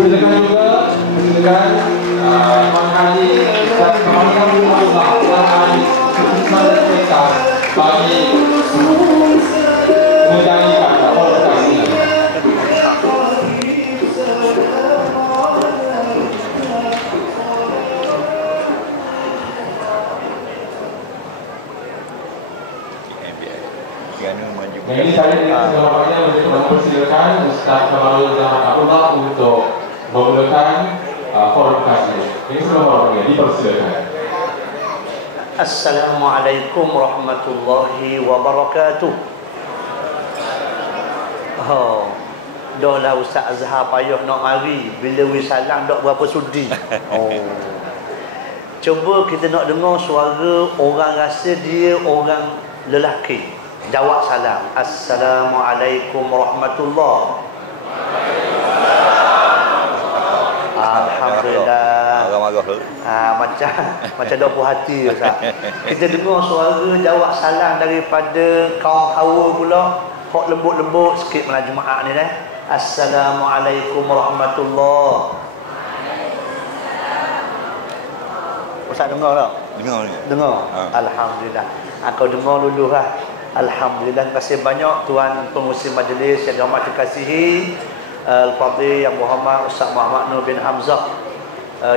Silakan juga, silakan mengkaji dan kami melakukan kita bagi menjanjikan organisasi. Jadi saya sebenarnya untuk mempersilakan Ustaz Kamarul Zaman untuk memulakan forum kasih. Ini sebenarnya dipersilakan. Assalamualaikum warahmatullahi wabarakatuh. Oh, dah lah Ustaz Azhar payah nak mari. Bila wisalang tak berapa sudi. Oh. Cuba kita nak dengar suara orang rasa dia orang lelaki. Jawab salam. Assalamualaikum warahmatullahi. Alhamdulillah. Macam dah puas hati Ustaz. Kita dengar suara jawab salam daripada kaum Hawa pula. Hok lembut-lembut sikit malam Jumaat ni dah. Assalamualaikum warahmatullahi. Ustaz dengar tak? Dengar. Alhamdulillah. Aku dengar dulu lah. Alhamdulillah, terima kasih banyak Tuan Pengurusi Majlis yang dirahmati kasihi Al-Fadhil Yang Muhammad Ustaz Muhammad Nur bin Hamzah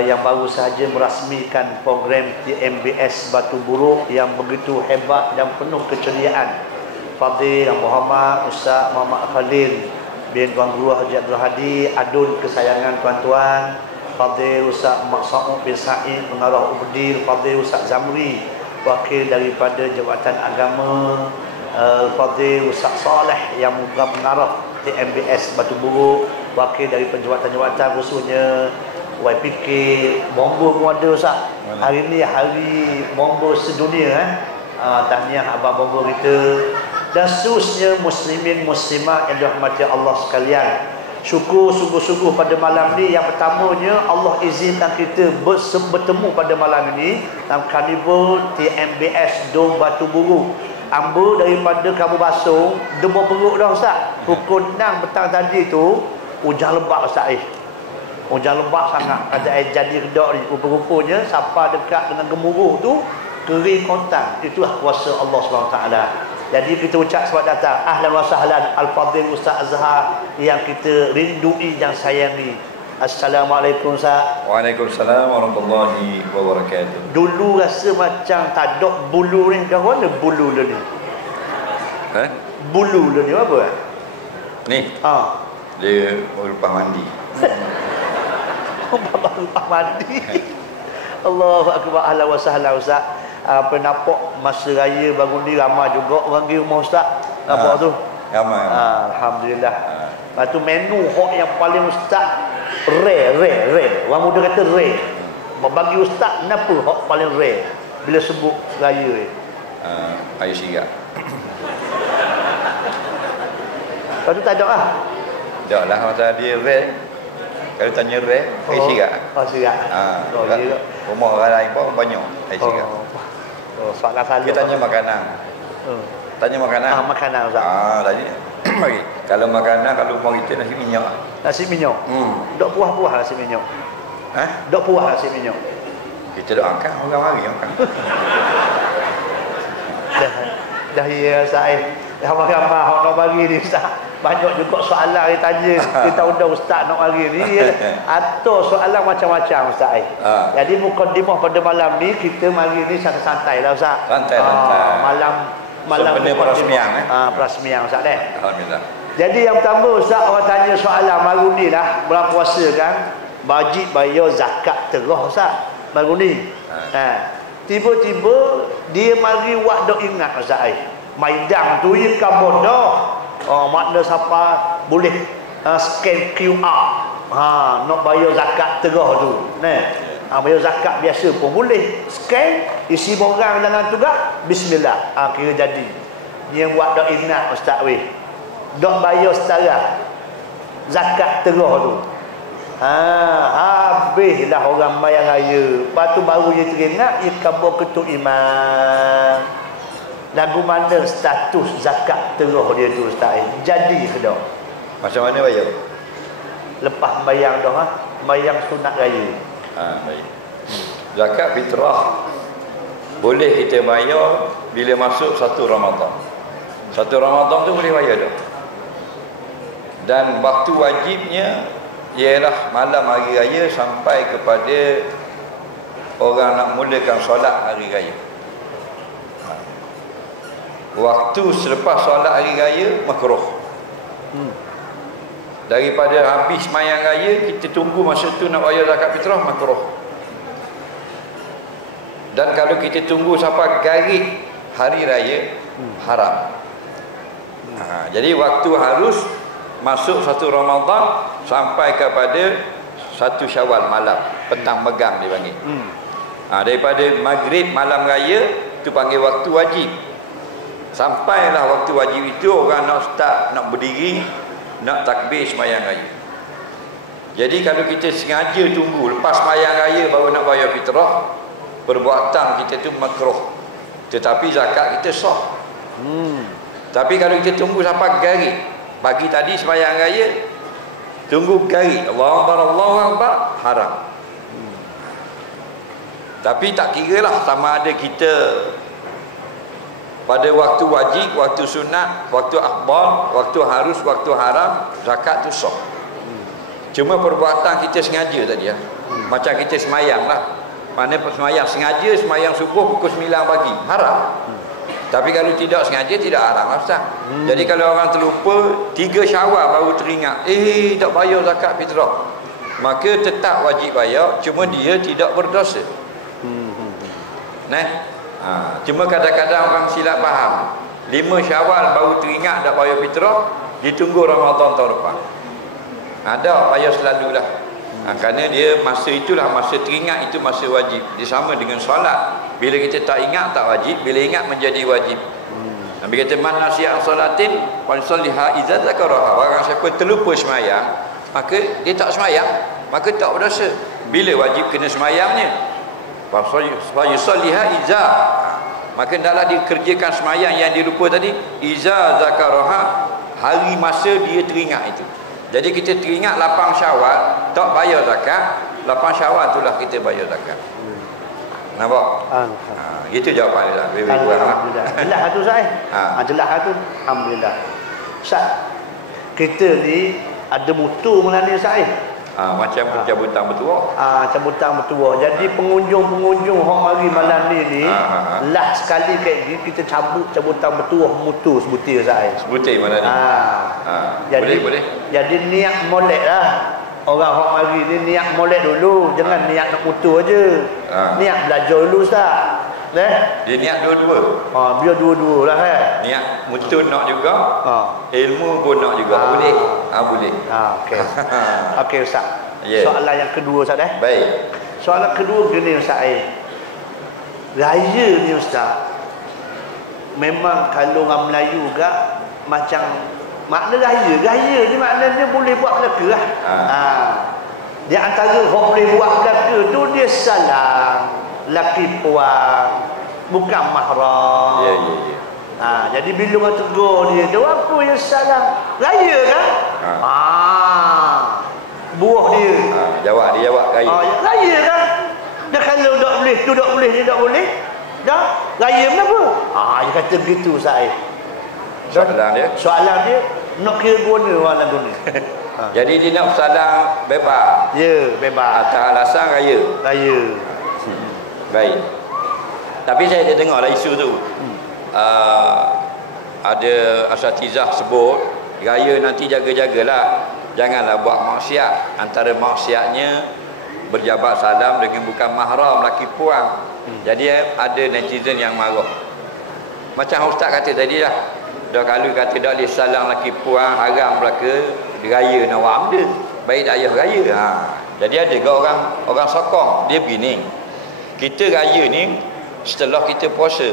yang baru sahaja merasmikan program TMBS Batu Buruk yang begitu hebat dan penuh keceriaan. Fadhil Yang Muhammad Ustaz Muhammad Khalil bin Tuan Guru Haji Abdul Hadi, adun kesayangan tuan-tuan. Fadhil Ustaz Maksud bin Sa'id Pengarah Ubdil, Fadhil Ustaz Zamri wakil daripada Jabatan Agama, Fadhil Ustaz Saleh yang mengarah TMBS Batu Buruk, wakil dari penjawatan-jawatan khususnya YPK. Bomba pun ada Ustaz. Hari ni hari bomba sedunia. Tahniah abang bomba kita dan seterusnya muslimin muslimat yang dirahmati Allah sekalian. Syukur sungguh-sungguh pada malam ni. Yang pertamanya Allah izinkan kita bertemu pada malam ini dalam karnival TMBS Dom Batu Buruk. Amba daripada Kabu Basung demam perut dah Ustaz. Pukul 6 petang tadi tu hujan lebat Ustaz. Hujan lebat sangat. Kata air jadi redak ni. Rupa-rupanya siapa dekat dengan gemuruh tu kering kontan. Itulah kuasa Allah SWT. Jadi kita ucap selamat datang, ahlan wa sahlan Al-Fadhil Ustaz Azhar yang kita rindui, yang sayangi. Assalamualaikum Ustaz. Waalaikumsalam warahmatullahi wabarakatuh. Dulu rasa macam tak ada bulu ni. Dah mana bulu dia ni? Bulu dia ni apa? Ni? Dia baru lepas mandi. Baru lepas mandi. Allahu akbar, ahlan wa sahlan Ustaz. Nampak masa raya baru ni ramai juga orang pergi rumah Ustaz. Nampak tu? Ramai. Alhamdulillah. Lepas tu menu hok yang paling Ustaz rare. Orang muda kata rare. Bagi Ustaz, kenapa hok paling rare bila sebut raya ni? Air sirat. Lepas tu tak ada lah. Tak lah masa dia rare. Kalau tanya rare, air sirat. Sirat. Rumah orang lain pun banyak air sirat. Soalan salah. Dia tanya makanan. Tanya makanan. Makanan Ustaz. Tanya. Mari. Kalau makanan, kalau rumah kita nasi minyak. Nasi minyak. Dok puas-puas nasi minyak. Dok puas nasi minyak. Kita dok angkat orang mari makan. Dah ya Ustaz. Ramai-ramai hok nak bagi ni Ustaz. Banyak juga soalan dia tanya. Kita undang Ustaz nak hari ni. Atau soalan macam-macam Ustaz. Jadi mukadimah pada malam ni kita mari ni santai-santai lah Ustaz. Santai. Malam sebenarnya perasmian perasmian Ustaz dah. Alhamdulillah. Jadi yang pertama Ustaz, orang tanya soalan baru ni lah, bulan puasa kan, wajib bayar zakat terah Ustaz baru ni. Tiba-tiba dia mari wak dok ingat Ustaz. Maidang tu ye kabon dah. Makna siapa boleh scan QR. Nak bayar zakat terah tu. Bayar zakat biasa pun boleh. Scan, isi borang dalam tu gak, bismillah. Kira jadi. Ni yang buat dak ingat Ustaz weh. Dak bayar setara zakat terah tu. Habislah orang bayar raya. Lepas tu baru dia teringat, dia kabur ketuk iman. Lagu mana status zakat terah dia tu Ustaz? Jadi ke tak? Macam mana bayar? lepas bayang dah, bayang sunat raya. Baik. Zakat fitrah boleh kita bayar bila masuk 1 Ramadan. 1 Ramadan tu boleh bayar dah. Dan waktu wajibnya ialah malam hari raya sampai kepada orang nak mulakan solat hari raya. Waktu selepas solat hari raya makruh. Daripada habis sembahyang raya kita tunggu masa tu nak bayar zakat fitrah makruh. Dan kalau kita tunggu sampai garis hari raya haram. Jadi waktu harus masuk 1 Ramadan sampai kepada 1 Syawal malam, petang megang dia panggil. Daripada maghrib malam raya tu panggil waktu wajib. Sampailah waktu wajib itu orang nak start, nak berdiri, nak takbir sembahyang raya. Jadi kalau kita sengaja tunggu lepas sembahyang raya baru nak bayar fitrah, perbuatan kita tu makruh. Tetapi zakat kita sah. Tapi kalau kita tunggu sampai garis, pagi tadi sembahyang raya, tunggu garis Allahu Akbar, haram. Tapi tak kiralah sama ada kita pada waktu wajib, waktu sunat, waktu akbar, waktu harus, waktu haram, zakat tu sah. Cuma perbuatan kita sengaja tadi ya. Macam kita semayang lah. Mana semayang sengaja, semayang subuh pukul 9 pagi, haram. Tapi kalau tidak sengaja, tidak haram Ustaz. Jadi kalau orang terlupa 3 Syawal baru teringat, tak bayar zakat fitrah, maka tetap wajib bayar, cuma dia tidak berdosa. Cuma kadang-kadang orang silap faham 5 Syawal baru teringat dah bayar fitrah, ditunggu Ramadan tahun depan. Ada bayar selalulah. Kerana dia masa itulah masa teringat, itu masa wajib. Dia sama dengan solat. Bila kita tak ingat tak wajib, bila ingat menjadi wajib. Nabi kata man nasiya salatin wa yusalliha idza zakaraha. Barang siapa terlupa sembahyang, maka dia tak sembahyang, maka tak berdosa. Bila wajib kena sembahyangnya? Wa yusalliha idza, maka hendaklah dia kerjakan sembahyang yang dia lupa tadi, idza zakaraha, hari masa dia teringat itu. Jadi kita teringat 8 Syawal tak bayar zakat, 8 Syawal itulah kita bayar zakat. Nampak? Gitu jawapan dia. Alhamdulillah. Jelas satu saya. Jelas satu. Alhamdulillah. Ustaz, kita ni ada mutu melani saya. Macam cabutan bertuah. Cabutan bertuah. Jadi pengunjung-pengunjung hok mari malam ni last sekali kayak gini kita cabut cabutan bertuah mutu sebutir saya. Sebutir mana ni? Jadi boleh. Jadi niat molek lah. Orang hok mari ni niat molek dulu, jangan niat nak mutu aja. Niat belajar dulu Ustaz. Dia niat dua-dua. Biar dua-dua lah Niat mutu nak juga, ilmu pun nak juga. Boleh. Boleh. Okey. Okey Ustaz. Soalan yang kedua Ustaz Baik. Soalan kedua gini Ustaz Raya ni Ustaz, memang kalau orang Melayu gak macam makna raya ni maknanya boleh buat belaka lah. Di antara orang boleh buat belaka tu dia salam laki puang, bukan mahram. Jadi bila orang tegur dia tu, apa yang salah? Raya kan? Buah dia. Dia jawab raya. Raya kan? Dah kalau tak boleh, tu tak boleh, ni tak boleh. Dah, raya kenapa? Dia kata begitu Ustaz. Soalan dia nak kira guna orang lagu ni. Jadi dia nak salam bebas. Ya, bebas. Atas alasan raya. Baik. Tapi saya dah dengar lah isu tu. Ada asatizah sebut raya nanti jaga-jagalah, janganlah buat maksiat. Antara maksiatnya berjabat salam dengan bukan mahram, laki puang. Jadi ada netizen yang marah. Macam Ustaz kata tadi lah, dah kalau kata tak boleh salam laki puang, haram belaka, raya nawam dia, baik ayah raya. Jadi ada ke orang sokong dia begini, kita raya ni setelah kita puasa.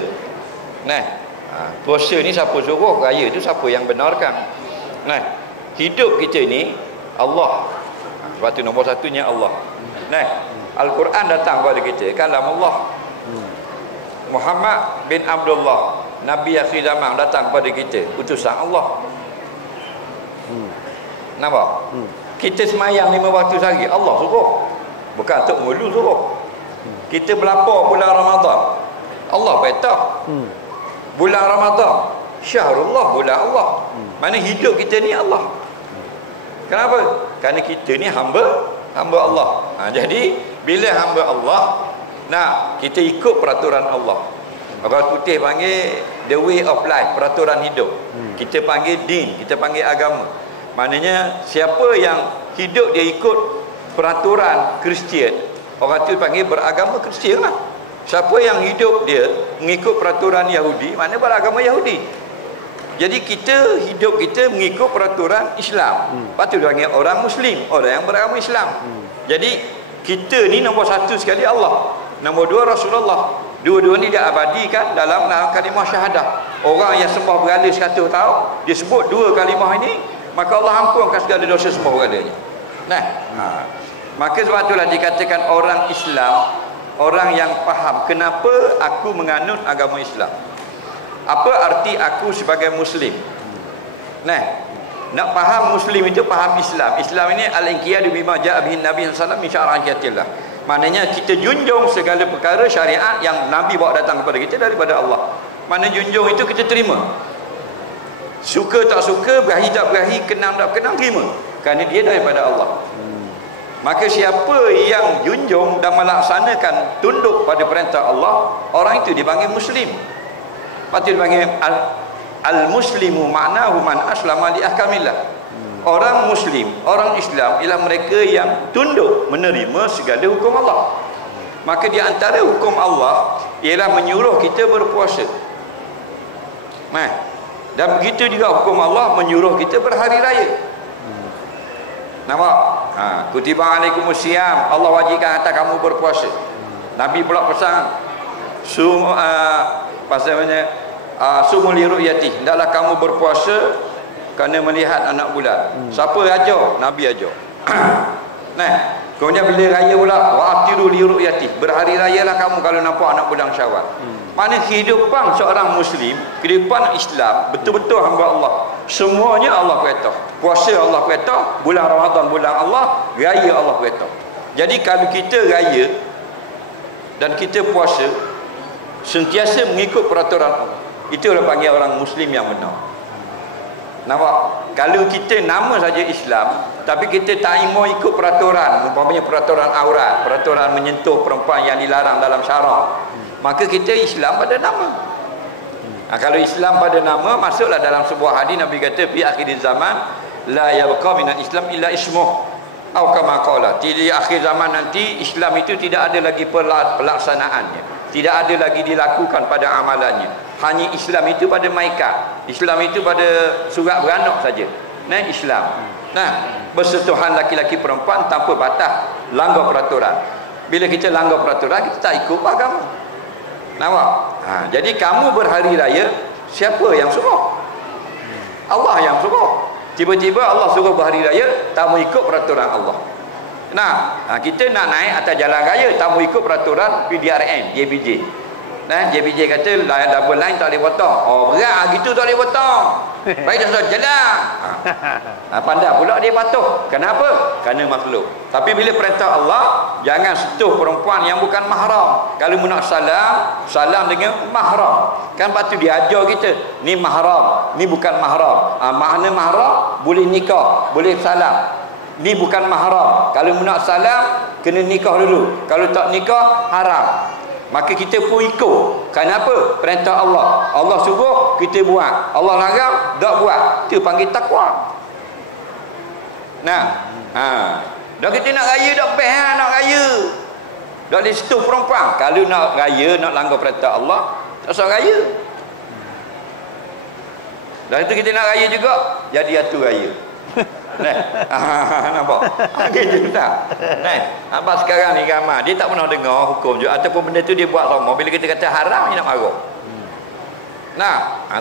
Puasa ni siapa suruh, raya tu siapa yang benarkan. Hidup kita ni Allah. Sebab tu nombor satunya Allah. Al-Quran datang kepada kita, kalam Allah. Muhammad bin Abdullah, Nabi akhir zaman datang kepada kita, utusan Allah. Nampak? Kita semayang 5 waktu sehari, Allah suruh. Bukan Tok Mulu suruh. Kita berlapar bulan Ramadan, Allah perintah. Bulan Ramadan, Syahrullah, bulan Allah. Mana hidup kita ni Allah. Kenapa? Kerana kita ni hamba Allah. Jadi bila hamba Allah, kita ikut peraturan Allah. Orang putih panggil the way of life, peraturan hidup. Kita panggil din, kita panggil agama. Maknanya siapa yang hidup dia ikut peraturan Kristian, orang tu panggil beragama Kristian lah. Siapa yang hidup dia mengikut peraturan Yahudi, mana beragama Yahudi. Jadi kita hidup kita mengikut peraturan Islam. Patut panggil orang Muslim, orang yang beragama Islam. Jadi kita ni nombor 1 sekali Allah, nombor 2 Rasulullah. Dua-dua ni dia abadikan dalam kalimah syahadah. Orang yang sembah berhala 100 tahun, dia sebut 2 kalimah ini, maka Allah ampunkan segala dosa sembah berhalanya. Maka sebab itulah dikatakan orang Islam, orang yang faham kenapa aku menganut agama Islam. Apa arti aku sebagai Muslim? Nak faham Muslim itu faham Islam. Islam ini al-inqiyadu bima ja'a bihi Nabi sallallahu alaihi wasallam min syar'iyatillah. Maknanya kita junjung segala perkara syariat yang Nabi bawa datang kepada kita daripada Allah. Mana junjung itu kita terima. Suka tak suka, berahi tak berahi, kenang tak kenang, terima. Kerana dia daripada Allah. Maka siapa yang junjung dan melaksanakan tunduk pada perintah Allah, orang itu dipanggil Muslim. Patut dipanggil al-muslimu maknahu man aslama li ahkamillah. Orang Muslim, orang Islam ialah mereka yang tunduk menerima segala hukum Allah. Maka di antara hukum Allah ialah menyuruh kita berpuasa. Dan begitu juga hukum Allah menyuruh kita berhari raya. Nampak? Kutiba alaikumusiyam, Allah wajibkan atas kamu berpuasa. Nabi pula pesan sumul li ru'yati, hendaklah kamu berpuasa kerana melihat anak bulan. Siapa ajar? Nabi ajar. Kemudian bila raya pula, wa aftiru li ru'yati, berhari rayalah kamu kalau nampak anak bulan Syawal. Mana kehidupan seorang Muslim, kehidupan Islam, betul-betul hamba Allah, semuanya Allah perintah. Puasa Allah perintah, bulan Ramadan bulan Allah, raya Allah perintah. Jadi kalau kita raya dan kita puasa sentiasa mengikut peraturan Allah, itulah panggil orang Muslim yang benar. Nampak? Kalau kita nama saja Islam tapi kita tak mau ikut peraturan, umpamanya peraturan aurat, peraturan menyentuh perempuan yang dilarang dalam syarak, maka kita Islam pada nama. Kalau Islam pada nama, masuklah dalam sebuah hadis Nabi kata fi akhir zaman la yabqa minal Islam illa ismuh atau kama qala, di akhir zaman nanti Islam itu tidak ada lagi pelaksanaannya, tidak ada lagi dilakukan pada amalannya. Hanya Islam itu pada maikat, Islam itu pada surat beranak saja. Islam. Bersentuhan laki-laki perempuan tanpa batas, langgar peraturan. Bila kita langgar peraturan, kita tak ikut agama. Nampak? Jadi kamu berhari raya, siapa yang suruh? Allah yang suruh. Tiba-tiba Allah suruh berhari raya, tak mau ikut peraturan Allah. Kita nak naik atas jalan raya, tak mau ikut peraturan PDRM, JPJ. JPJ kata double line tak boleh potong. Berat gitu tak boleh potong. Baik dah jalan. Pandai pula dia patuh. Kenapa? Kerana makhluk. Tapi bila perintah Allah, jangan sentuh perempuan yang bukan mahram. Kalau nak salam dengan mahram. Kan patut dia ajar kita, ni mahram, ni bukan mahram. Makna mahram boleh nikah, boleh salam. Ni bukan mahram. Kalau nak salam kena nikah dulu. Kalau tak nikah haram. Maka kita pun ikut. Kenapa? Perintah Allah. Allah suruh, kita buat. Allah larang, tak buat. Itu panggil takwa. Dah kita nak raya, dah best nak raya. Dah di situ perempuan. Kalau nak raya, nak langgar perintah Allah, tak usah raya. Dah itu kita nak raya juga, jadi atur raya. Nampak? Gitu tak? Abang sekarang ni ramai dia tak pernah dengar hukum je, ataupun benda tu dia buat lama. Bila kita kata haram, dia nak marah.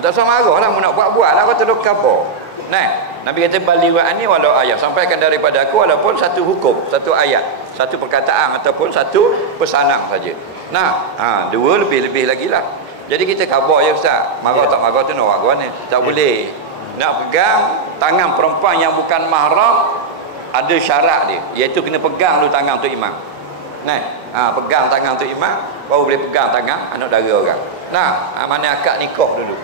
Tak usah marah lah, nak buat lah, kata dok apa. Nabi kata baliwa'an ni walau ayat, sampaikan daripada aku walaupun satu hukum, satu ayat, satu perkataan ataupun satu pesanan saja. Dua lebih-lebih lagi lah. Jadi kita khabar ya Ustaz, marah tak marah tu nak buat mana? Tak boleh. Nak pegang tangan perempuan yang bukan mahram, ada syarat dia, iaitu kena pegang dulu tangan untuk imam. Pegang tangan untuk imam, baru boleh pegang tangan anak dara orang. Mana akad nikah dulu.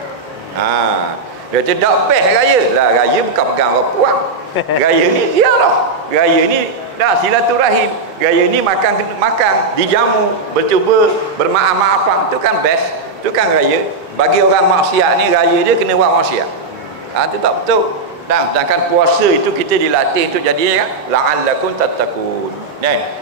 Dia tidak best raya lah, raya bukan pegang orang puang. Raya ni ziarah, raya ni silaturahim, raya ni makan dijamu, bercuba, bermaaf-maafan, itu kan best, itu kan raya. Bagi orang maksiat ni raya dia kena buat maksiat. Itu tak betul. Sedangkan puasa itu kita dilatih untuk jadi la'allakum tattaqun.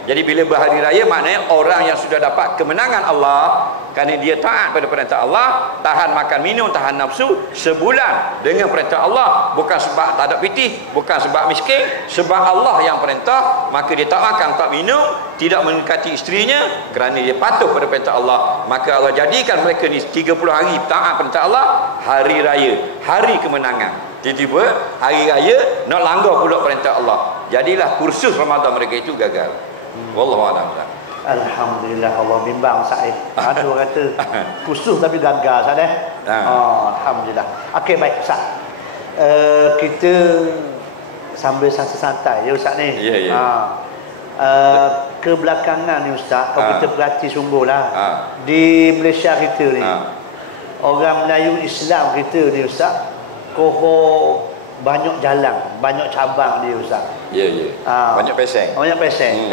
Jadi bila berhari raya maknanya orang yang sudah dapat kemenangan Allah kerana dia taat pada perintah Allah, tahan makan minum, tahan nafsu sebulan dengan perintah Allah, bukan sebab tak ada pitih, bukan sebab miskin, sebab Allah yang perintah, maka dia tak makan, tak minum, tidak mendekati isterinya kerana dia patuh pada perintah Allah. Maka Allah jadikan mereka ni 30 hari taat perintah Allah, hari raya, hari kemenangan. Tiba-tiba hari raya nak langgar pula perintah Allah. Jadilah kursus Ramadan mereka itu gagal. Wallahu a'lam. Alhamdulillah, Allah bimbang Said. Ada orang kata kursus tapi gagal Said. Alhamdulillah. Okey, baik Ustaz. Kita sambil santai-santai ya Ustaz ni. Ya. Kebelakangan ni Ustaz, kalau kita perhati sungguhlah di Malaysia kita ni, orang Melayu Islam kita ni Ustaz, banyak jalan, banyak cabang dia Ustaz. Ya. Banyak pesen. Banyak pesen.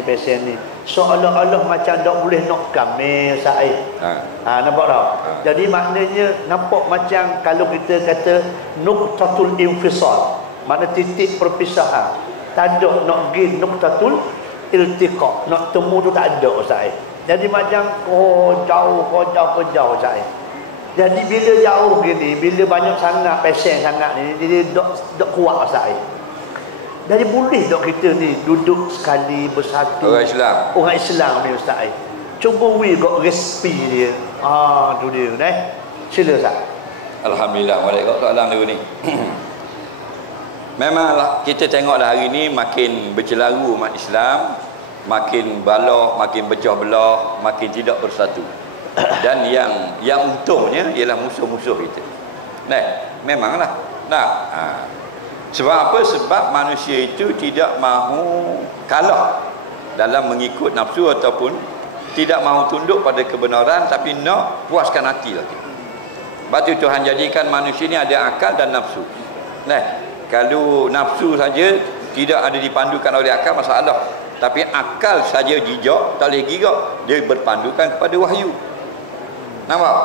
Pesen ni. Seolah-olah macam tak boleh nak kamil Said. Nampak tak? Jadi maknanya nampak macam kalau kita kata nuqtatul infisal, makna titik perpisahan. Tak ada nak pergi nuqtatul iltiqa, nak temu tu tak ada Said. Jadi macam jauh Said. Jadi bila jauh gini, bila banyak sangat pesen sangat ni, dia dok kuat Said. Jadi boleh dok kita ni duduk sekali bersatu orang Islam ni Ustaz. Cuba gok resipi dia. Tu dia Sila Ustaz. Alhamdulillah, waalaikumsalam soalan dulu ni. Memanglah kita tengoklah hari ni makin bercelaru umat Islam, makin balah, makin pecah belah, makin tidak bersatu. Dan yang untungnya ialah musuh-musuh kita. Memanglah. Sebab apa? Sebab manusia itu tidak mahu kalah dalam mengikut nafsu ataupun tidak mahu tunduk pada kebenaran, tapi nak puaskan hati lagi. Sebab itu Tuhan jadikan manusia ini ada akal dan nafsu. Kalau nafsu saja tidak ada dipandukan oleh akal, masalah. Tapi akal saja jijak, tak boleh gigak, dia berpandukan kepada wahyu. Nampak?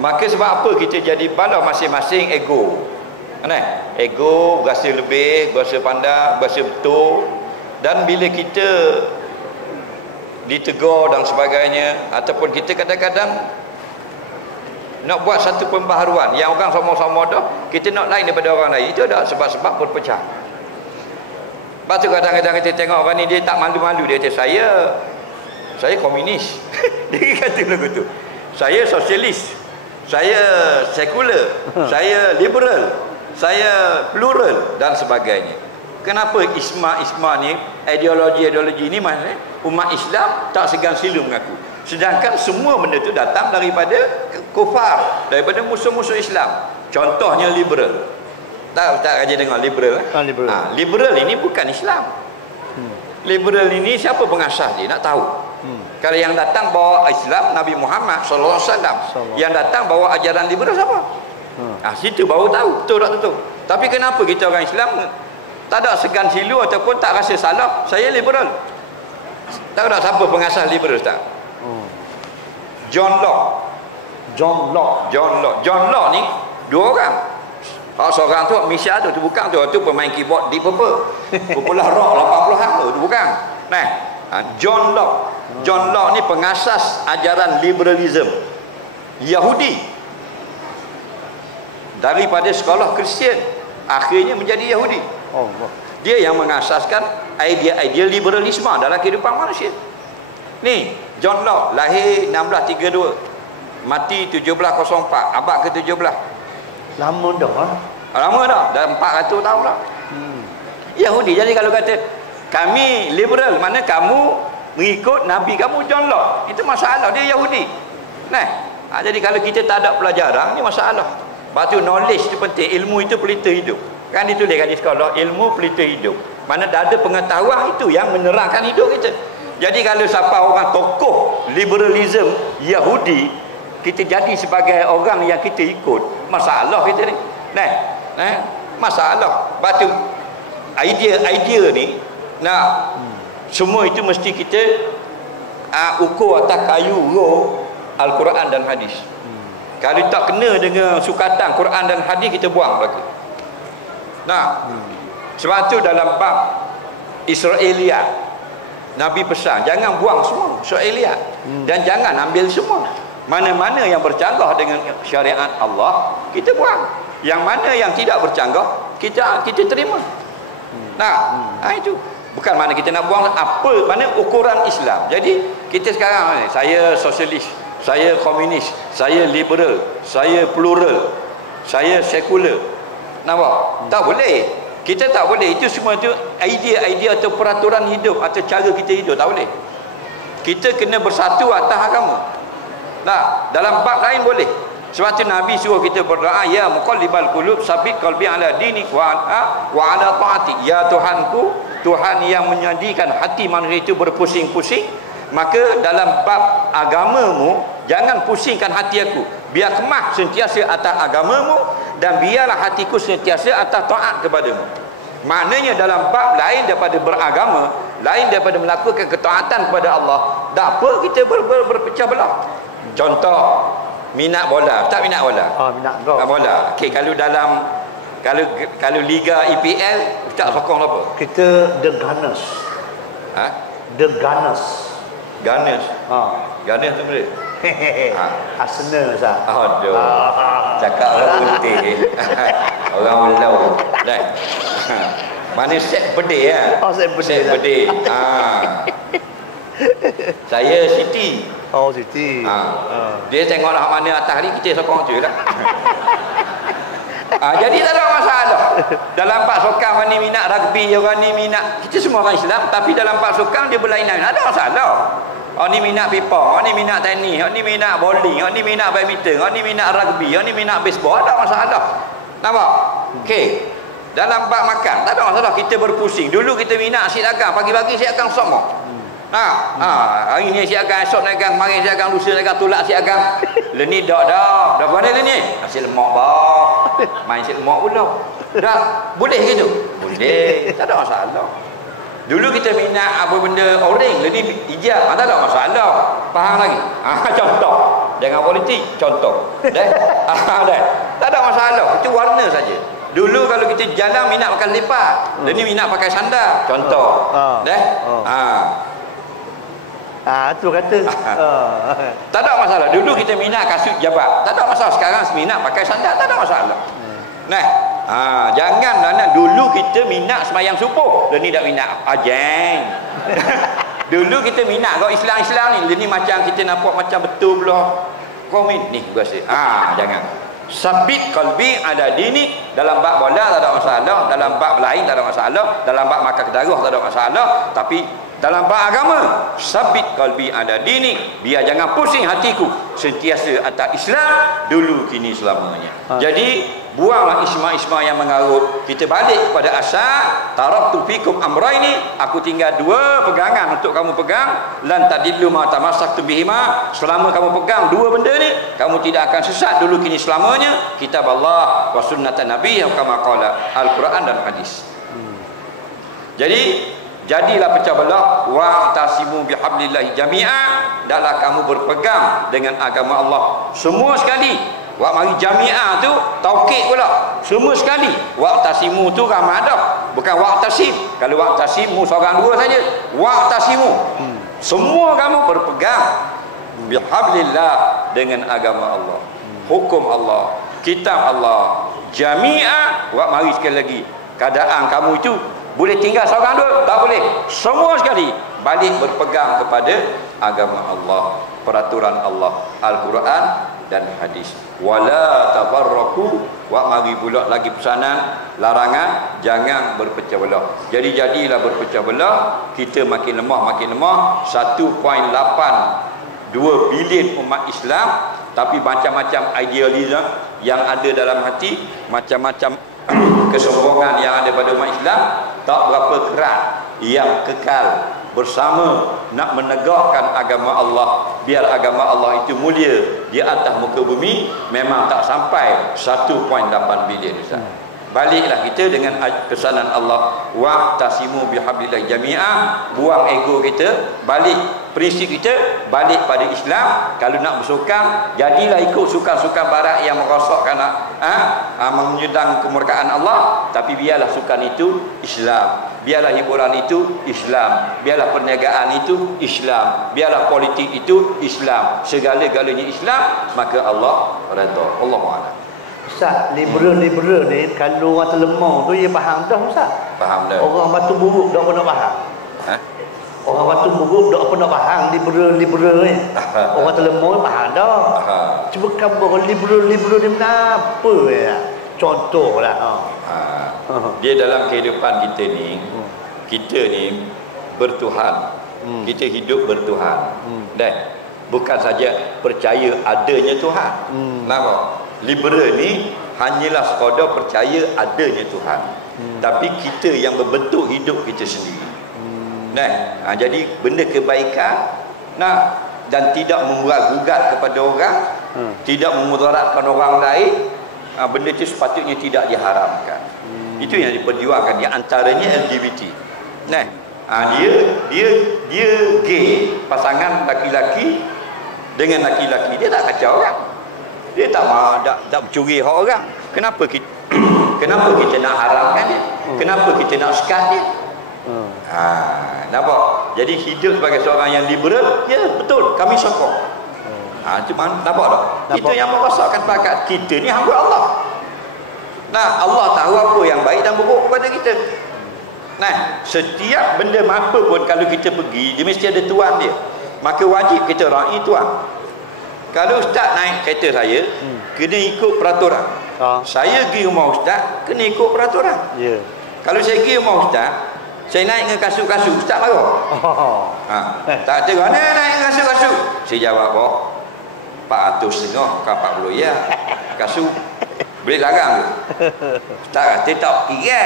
Maka sebab apa kita jadi balah masing-masing ego. Ego, rasa lebih, rasa pandai, rasa betul. Dan bila kita ditegur dan sebagainya, ataupun kita kadang-kadang nak buat satu pembaharuan yang orang sama-sama dah, kita nak lain daripada orang lain, itu ada sebab-sebab berpecah. Lepas tu kadang-kadang kita tengok orang ni, dia tak malu-malu, dia kata saya komunis. Dia kata lagu tu. Saya sosialis. Saya sekular. Saya liberal. Saya plural dan sebagainya. Kenapa isma ni, ideologi ni maksudnya umat Islam tak segan silu mengaku. Sedangkan semua benda tu datang daripada kufar, daripada musuh-musuh Islam. Contohnya liberal. Tak aja dengar liberal. Liberal ini bukan Islam. Liberal ini siapa pengasas dia? Nak tahu. Kalau yang datang bawa Islam Nabi Muhammad sallallahu alaihi wasallam, yang datang bawa ajaran liberal siapa? Situ baru tahu betul tak betul. Tapi kenapa kita orang Islam tak ada segan silu ataupun tak rasa salah, saya liberal? Tahu tak siapa pengasas liberal Ustaz? John Locke ni dua orang. Seorang tu Misha tu bukan tu pemain keyboard di popular rock 80-an tu bukan. John Locke ni pengasas ajaran liberalism Yahudi. Daripada sekolah Kristian akhirnya menjadi Yahudi. Dia yang mengasaskan idea liberalisme dalam kehidupan manusia. Ni John Locke lahir 1632, mati 1704, abad ke-17. Lama dah. Dah 400 tahun dah. Yahudi. Jadi kalau kata kami liberal, mana kamu mengikut Nabi kamu John Locke, itu masalah, dia Yahudi. Jadi kalau kita tak ada pelajaran, ni masalah. Lepas tu knowledge itu penting, ilmu itu pelita hidup. Kan dituliskan di sekolah, ilmu pelita hidup. Mana dah ada pengetahuan itu yang menerangkan hidup kita. Jadi kalau siapa orang tokoh liberalism Yahudi, kita jadi sebagai orang yang kita ikut, masalah kita ni. Masalah. Batu idea ni semua itu mesti kita ukur atas kayu roh Al-Quran dan hadis. Kalau tak kena dengan sukatan Quran dan hadis, kita buang belaka. Sebab tu dalam bab Israiliyat, Nabi pesan jangan buang semua Israiliyat dan jangan ambil semua. Mana-mana yang bercanggah dengan syariat Allah, kita buang. Yang mana yang tidak bercanggah, kita terima. Itu bukan mana kita nak buang apa, mana ukuran Islam. Jadi kita sekarang ni, saya sosialis, saya komunis, saya liberal, saya plural, saya sekular. Nampak? Tak boleh. Kita tak boleh. Itu semua itu idea atau peraturan hidup atau cara kita hidup, tak boleh. Kita kena bersatu atas agama. Dalam bab lain boleh. Sebab tu Nabi suruh kita berdoa, ya muqallibal qulub sabit qalbi ala dinik wa ala taati. Ya Tuhanku, Tuhan yang menjadikan hati manusia itu berpusing-pusing, maka dalam bab agamamu jangan pusingkan hati aku. Biar kemah sentiasa atas agamamu dan biarlah hatiku sentiasa atas taat kepadamu. Maknanya dalam bab lain daripada beragama, lain daripada melakukan ketaatan kepada Allah, tak apa kita berpecah belah. Contoh, minat bola, tak minat bola? Minat golf. Bola. Okey, kalau dalam kalau liga EPL, Ustaz sokong apa? Kita The Gunners. The Gunners. Gunners. Gunners tu boleh. Arsenal Ustaz. Aduh. Cakap orang putih. Orang Melau. Mana set pedih ya? Set pedih. Saya Siti. Siti. Dia tengok nak mana atas ni, kita sokong je lah. Jadi tak ada masalah. Dalam bab sukan, orang ni minat rugby, orang ni minat, kita semua orang Islam, tapi dalam bab sukan dia berlainan, ada masalah. Orang ni minat pipa, orang ni minat tenis, orang ni minat bowling, orang ni minat badminton, orang ni minat rugby, orang ni minat baseball, ada masalah. Nampak? Okey. Dalam bab makan, tak ada masalah, kita berpusing. Dulu kita minat asyik dagang, pagi-pagi asyik dagang semua. Hari ni asyik dagang, esok dagang, kemarin asyik dagang, lusa dagang, tulak asyik dagang. Leni dah mana ni? Nasi lemak bah. Main nasi lemak pula. Dah boleh gitu? Boleh, tak ada masalah. Dulu kita minat apa benda orange, leni hijau, tak ada masalah. Faham lagi? Contoh. Jangan politik, contoh. Tak ada masalah, itu warna saja. Dulu kalau kita jalan minat pakai lipat, leni minat pakai sandal, contoh. Tu kata tak ada masalah. Dulu kita minat kasut jabat, tak ada masalah. Sekarang minat pakai sandal, tak ada masalah. Janganlah dulu kita minat sembahyang subuh, dan ni tak minat ajeng. Dulu kita minat kau Islam ni, ni macam kita nampak macam betul pula komen ni biasa. Jangan. Sabit qalbi ada dini. Dalam bab bola tak ada masalah, dalam bab lain tak ada masalah, dalam bab makan kedarah tak ada masalah, tapi dalam bab agama, sabit qalbi ada dini, biar jangan pusing hatiku, sentiasa atas Islam dulu kini selamanya. Jadi buanglah isma-isma yang mengarut. Kita balik kepada asal, taraktu fikum amraini, aku tinggal dua pegangan untuk kamu pegang, lan tadillu ma tamassaktu bihima, selama kamu pegang dua benda ni, kamu tidak akan sesat dulu kini selamanya, kitab Allah wa sunnatan Nabi kama qala, Al-Quran dan hadis. Jadi jadilah pecah belah, wa tasimu bihablillahi jami'a, adalah kamu berpegang dengan agama Allah semua sekali. Wa mari jami'ah tu taukid pula, semua sekali. Wa tasimu tu ramai dah, bukan wa tasim. Kalau wa tasimu seorang dua saja, wa tasimu semua kamu berpegang bihablillah, dengan agama Allah, hukum Allah, kitab Allah, jami'ah. Wa mari sekali lagi, keadaan kamu itu boleh tinggal seorang dua? Tak boleh. Semua sekali balik berpegang kepada agama Allah, peraturan Allah, Al-Quran dan hadis. Wala tafarraqu, wa mari pula lagi pesanan, larangan, jangan berpecah belah. Jadi jadilah berpecah belah, kita makin lemah. 1.82 bilion umat Islam, tapi macam-macam idealisme yang ada dalam hati, macam-macam kesombongan yang ada pada umat Islam tak berapa kerat, yang kekal bersama nak menegakkan agama Allah, biar agama Allah itu mulia di atas muka bumi, memang tak sampai 1.8 bilion Ustaz. Baliklah kita dengan pesanan Allah, wa'tasimu bihablillah jami'ah, buang ego kita, balik prinsip kita, balik pada Islam. Kalau nak bersukan, jadilah ikut sukan-sukan barat yang merosakkan menyedang kemurkaan Allah, tapi biarlah sukan itu Islam, biarlah hiburan itu Islam, biarlah perniagaan itu Islam, biarlah politik itu Islam, segala-galanya Islam, maka Allah redha. Allahu a'lam. Ustaz, liberal ni kalau orang terlemah tu dia faham dah Ustaz. Faham dah. Orang batu buruk dak pernah faham. Orang batu buruk dak pernah faham liberal ni. Orang terlemah faham dah. Cuba kabar liberal ni apa ya? Contohlah. Dia dalam kehidupan kita ni bertuhan. Kita hidup bertuhan. Dan bukan saja percaya adanya Tuhan. Kenapa? Liberal ni hanyalah sekadar percaya adanya Tuhan, tapi kita yang membentuk hidup kita sendiri. Jadi benda kebaikan dan tidak memurat-gugat kepada orang, tidak memudaratkan orang lain, benda itu sepatutnya tidak diharamkan. Itu yang diperjuangkan, di antaranya LGBT. Dia gay, pasangan laki-laki dengan laki-laki, dia tak kacau orang. Dia tak mencuri hak orang. Kenapa kita nak haramkan dia? Kenapa kita nak sekat dia? Nampak? Jadi hidup sebagai seorang yang liberal, ya betul, kami sokong. Cuma nampak tak? Kita yang merosakkan bakat kita ni hamba Allah. Allah tahu apa yang baik dan buruk kepada kita. Setiap benda apa pun kalau kita pergi, dia mesti ada tuan dia. Maka wajib kita raih tuan. Kalau ustaz naik kereta saya, kena ikut peraturan. Saya pergi rumah ustaz, kena ikut peraturan. Kalau saya pergi rumah ustaz, saya naik dengan kasut-kasut, ustaz marah. Tak ada mana naik dengan kasut-kasut. Saya jawab, 450 ke 40 ya. Kasut boleh larang tu. Ustaz kata tak kira.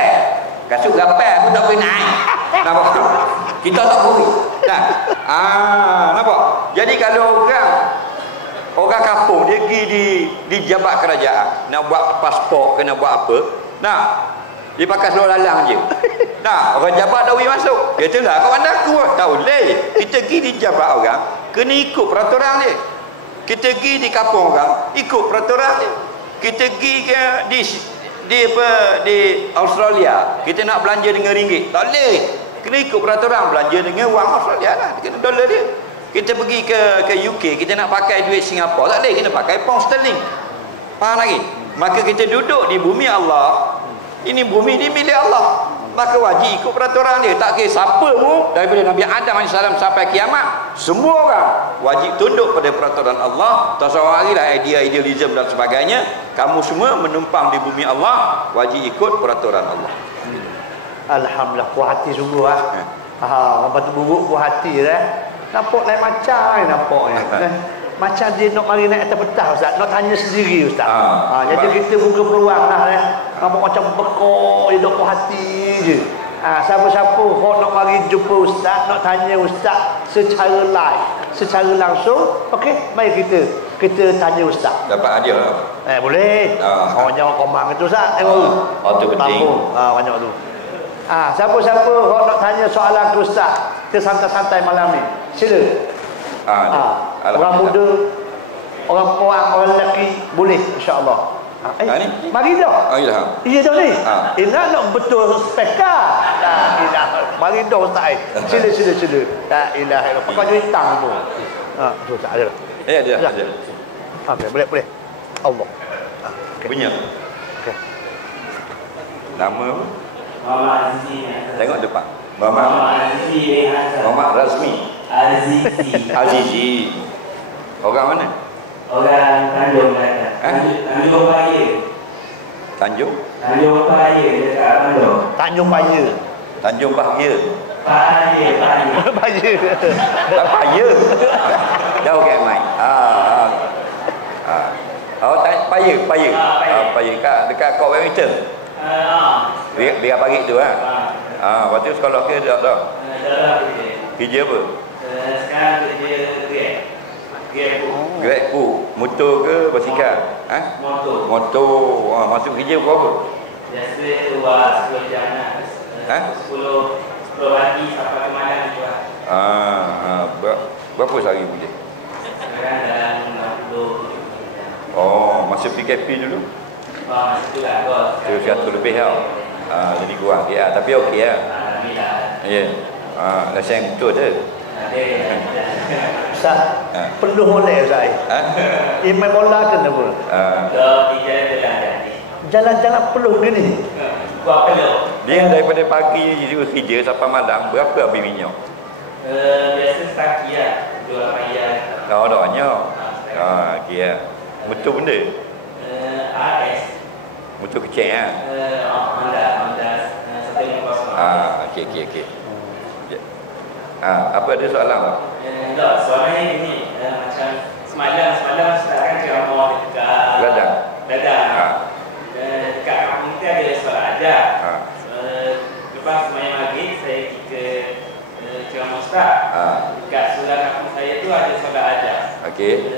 Kasut gapai aku tak boleh naik. Nampak? Kita tak boleh. Nampak? Jadi kalau orang kampung dia pergi di jabat kerajaan nak buat pasport, kena buat apa, dia pakai seluar lalang je. Orang jabat tak boleh masuk. Dia kata lah kau anda aku tak boleh. Kita pergi di jabat orang, kena ikut peraturan dia. Kita pergi di kampung orang, ikut peraturan dia. Kita pergi ke di Australia, kita nak belanja dengan ringgit, tak boleh. Kena ikut peraturan, belanja dengan wang Australia lah, kena dolar dia. Kita pergi ke UK, kita nak pakai duit Singapura, tak boleh, kena pakai pound sterling. Faham lagi? Maka kita duduk di bumi Allah. Ini bumi ni milik Allah. Maka wajib ikut peraturan dia. Tak kira siapa pun daripada Nabi Adam AS sampai kiamat, semua orang wajib tunduk pada peraturan Allah. Tak seorang lagi lah idealism dan sebagainya. Kamu semua menumpang di bumi Allah, wajib ikut peraturan Allah. Alhamdulillah, puas hati sungguh lah. Orang batu buruk puas hati lah. Nampak lain macam nampaknya. Macam dia nak mari naik atas petah Ustaz, nak tanya sendiri Ustaz. Jadi kita buka peluang lah. Nampak macam bekok, dia duk puas hati je. Siapa-siapa nak mari jumpa Ustaz, nak tanya Ustaz secara live, secara langsung, okey, mari kita tanya Ustaz. Dapat hadiah lah. Boleh. Orang jawab komang itu Ustaz. Itu penting. Banyak tu. Siapa-siapa nak tanya soalan ke Ustaz, kita santai-santai malam ni, sila. Orang muda, orang perempuan, orang lelaki, boleh insya-Allah. Mari dah. Iya dah ni. Nak betul spekar. Mari dah Ustaz. Sila. La ilaha illallah. Pakai duit tang tu. Tu tak ada. Ada. Okey, boleh. Allah. Punya. Okey. Nama Muhammad Azizi. Tengok depan. Muhammad Razmi. Azizi. Orang mana? Orang Tanjung Melaka. Tanjung Paya. Tanjung Paya dekat Bandung. Tanjung Paya. Tanjung Bahaya. Paya. Tak Paya. Jauh kat mai. Paya. Paya kat dekat Kok Wellington. Biar pagi tu kan? Lepas tu sekolah ke dah? Dah Kerja apa? sekarang kerja Grab. Grab motor ke basikal? Motor. Masuk kerja berapa? Biasa buat 10 jam lah. 10 pagi sampai ke malam tu lah. Berapa sehari boleh? Sekarang dalam 60. Masa PKP dulu? Masa tu lah kot. 100 lebih tau. Jadi kurang ya, tapi okey lah. Alhamdulillah. Ya. Rasa yang betul tu. Ustaz, perlu oleh Ustaz. Imam bola ke apa? Jalan-jalan peluh gini. Buat peluh. Dia daripada pagi kerja sampai malam, berapa habis minyak? Biasa setaki lah. Jual payah. Tak banyak. Okey lah. Motor benda? RS. Motor kecil kan? Honda 150. Okey. Apa ada soalan tak? Tak, soalannya gini. Macam semalam sekarang ceramah dekat Ladang. Dekat kampung kita ada solat ajar. Lepas semayang maghrib saya ke ceramah ustaz. Dekat sebelah kampung saya tu ada solat ajar. Okey.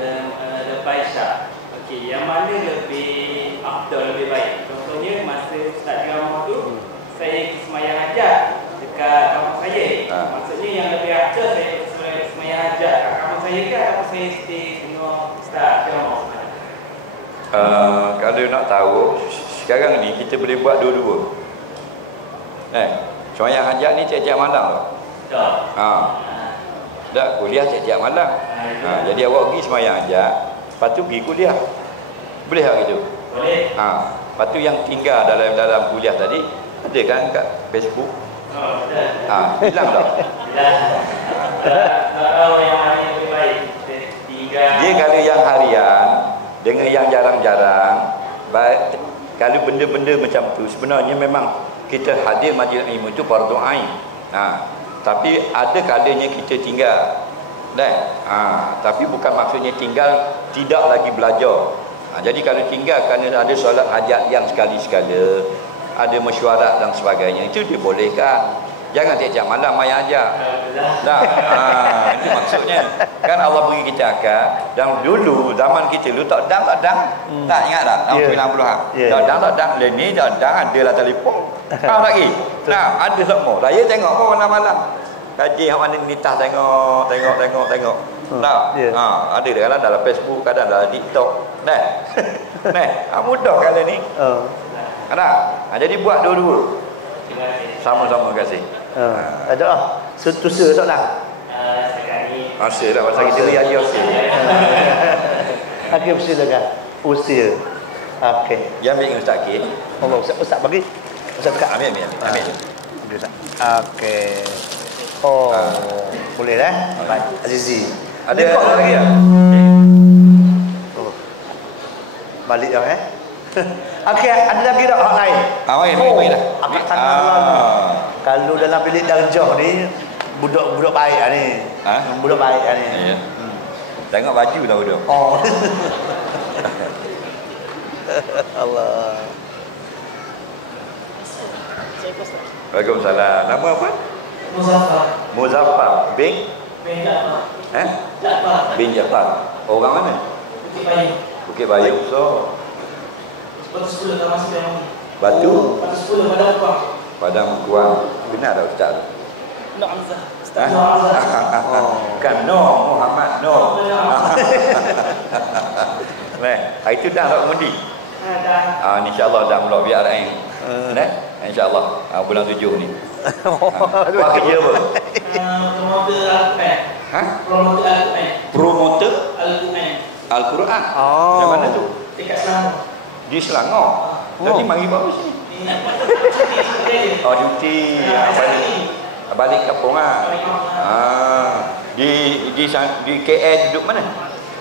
Lepas isyak. Okey, yang mana lebih afdal, lebih baik? Contohnya masa ustaz ceramah tu saya pergi semayang ajar dekat kampung saya. Maksudnya yang lebih afdal saya semayang ajar kat kampung saya ke ataupun saya stay tengok ustaz ceramah? Kalau nak tahu, sekarang ni kita boleh buat dua-dua. Semayang hajat ni tiap-tiap malam tak? Tak, kuliah tiap-tiap malam. Jadi awak pergi semayang hajat, lepas tu pergi kuliah. Boleh tak gitu? Boleh. Lepas tu yang tinggal dalam kuliah tadi, ada kan kat Facebook? Hilang tak? Tak tahu yang mana yang lebih baik. Dia kalau yang harian dengan yang jarang-jarang, kalau benda-benda macam tu sebenarnya memang kita hadir majlis ilmu itu fardu ain. Tapi ada kalanya kita tinggal. Tapi bukan maksudnya tinggal tidak lagi belajar. Jadi kalau tinggal kerana ada solat hajat yang sekali-sekala, ada mesyuarat dan sebagainya, itu dibolehkan. Jangan tiap-tiap malam main ajar. Itu maksudnya. Kan Allah beri kita akal. Dan dulu zaman kita dulu tak dang. Tak ingat tak? Tahun 90-an. Tak dang. Ni tak dang, adalah telefon. Lagi. Ada semua. Saya tengok pun malam-malam. Kaji hak mana nitah tengok. Ada kadang dalam Facebook, kadang dalam TikTok. Mudah kali ni. Jadi buat dua-dua. Sama-sama kasih. Ada lah. Setusa tak lah? Sekali. Masa dah pasal kita beri ajar usia. Okey, silakan. Usia. Okey. Yang ambil Ustaz K. Allah, Ustaz bagi. Ustaz dekat. Ambil. Ambil Ustaz. Okey. Boleh dah? Baik. Azizi. Ada lagi tak? Balik dah Okey, ada lagi tak hak lain? Mari dah. Angkat tangan. Kalau dalam bilik darjah ni budak-budak baik ni. Budak baik ni. Ya. Tengok baju dah budak. Allah. Waalaikumsalam. Nama apa? Muzaffar bin Jafar. Bin Jafar. Orang mana? Bukit Bayou. So Batu 10 tak masuk yang Batu 10 Padang Kuang. Padang Kuang. Benar tak Ustaz? Nur Hamzah. Ustaz Nur Hamzah. Bukan Nur Muhammad Nur. Hari tu dah tak mengundi. InsyaAllah dah mula biar lain. InsyaAllah bulan 7 ni. Buat kerja apa? Promoter Al-Quran. Promoter Al-Quran. Promoter Al-Quran. Al-Quran. Yang mana tu? Dekat Selangor. Di Selangor. Jadi mari bawa sini. Cuti. Balik kampung Di KL duduk mana?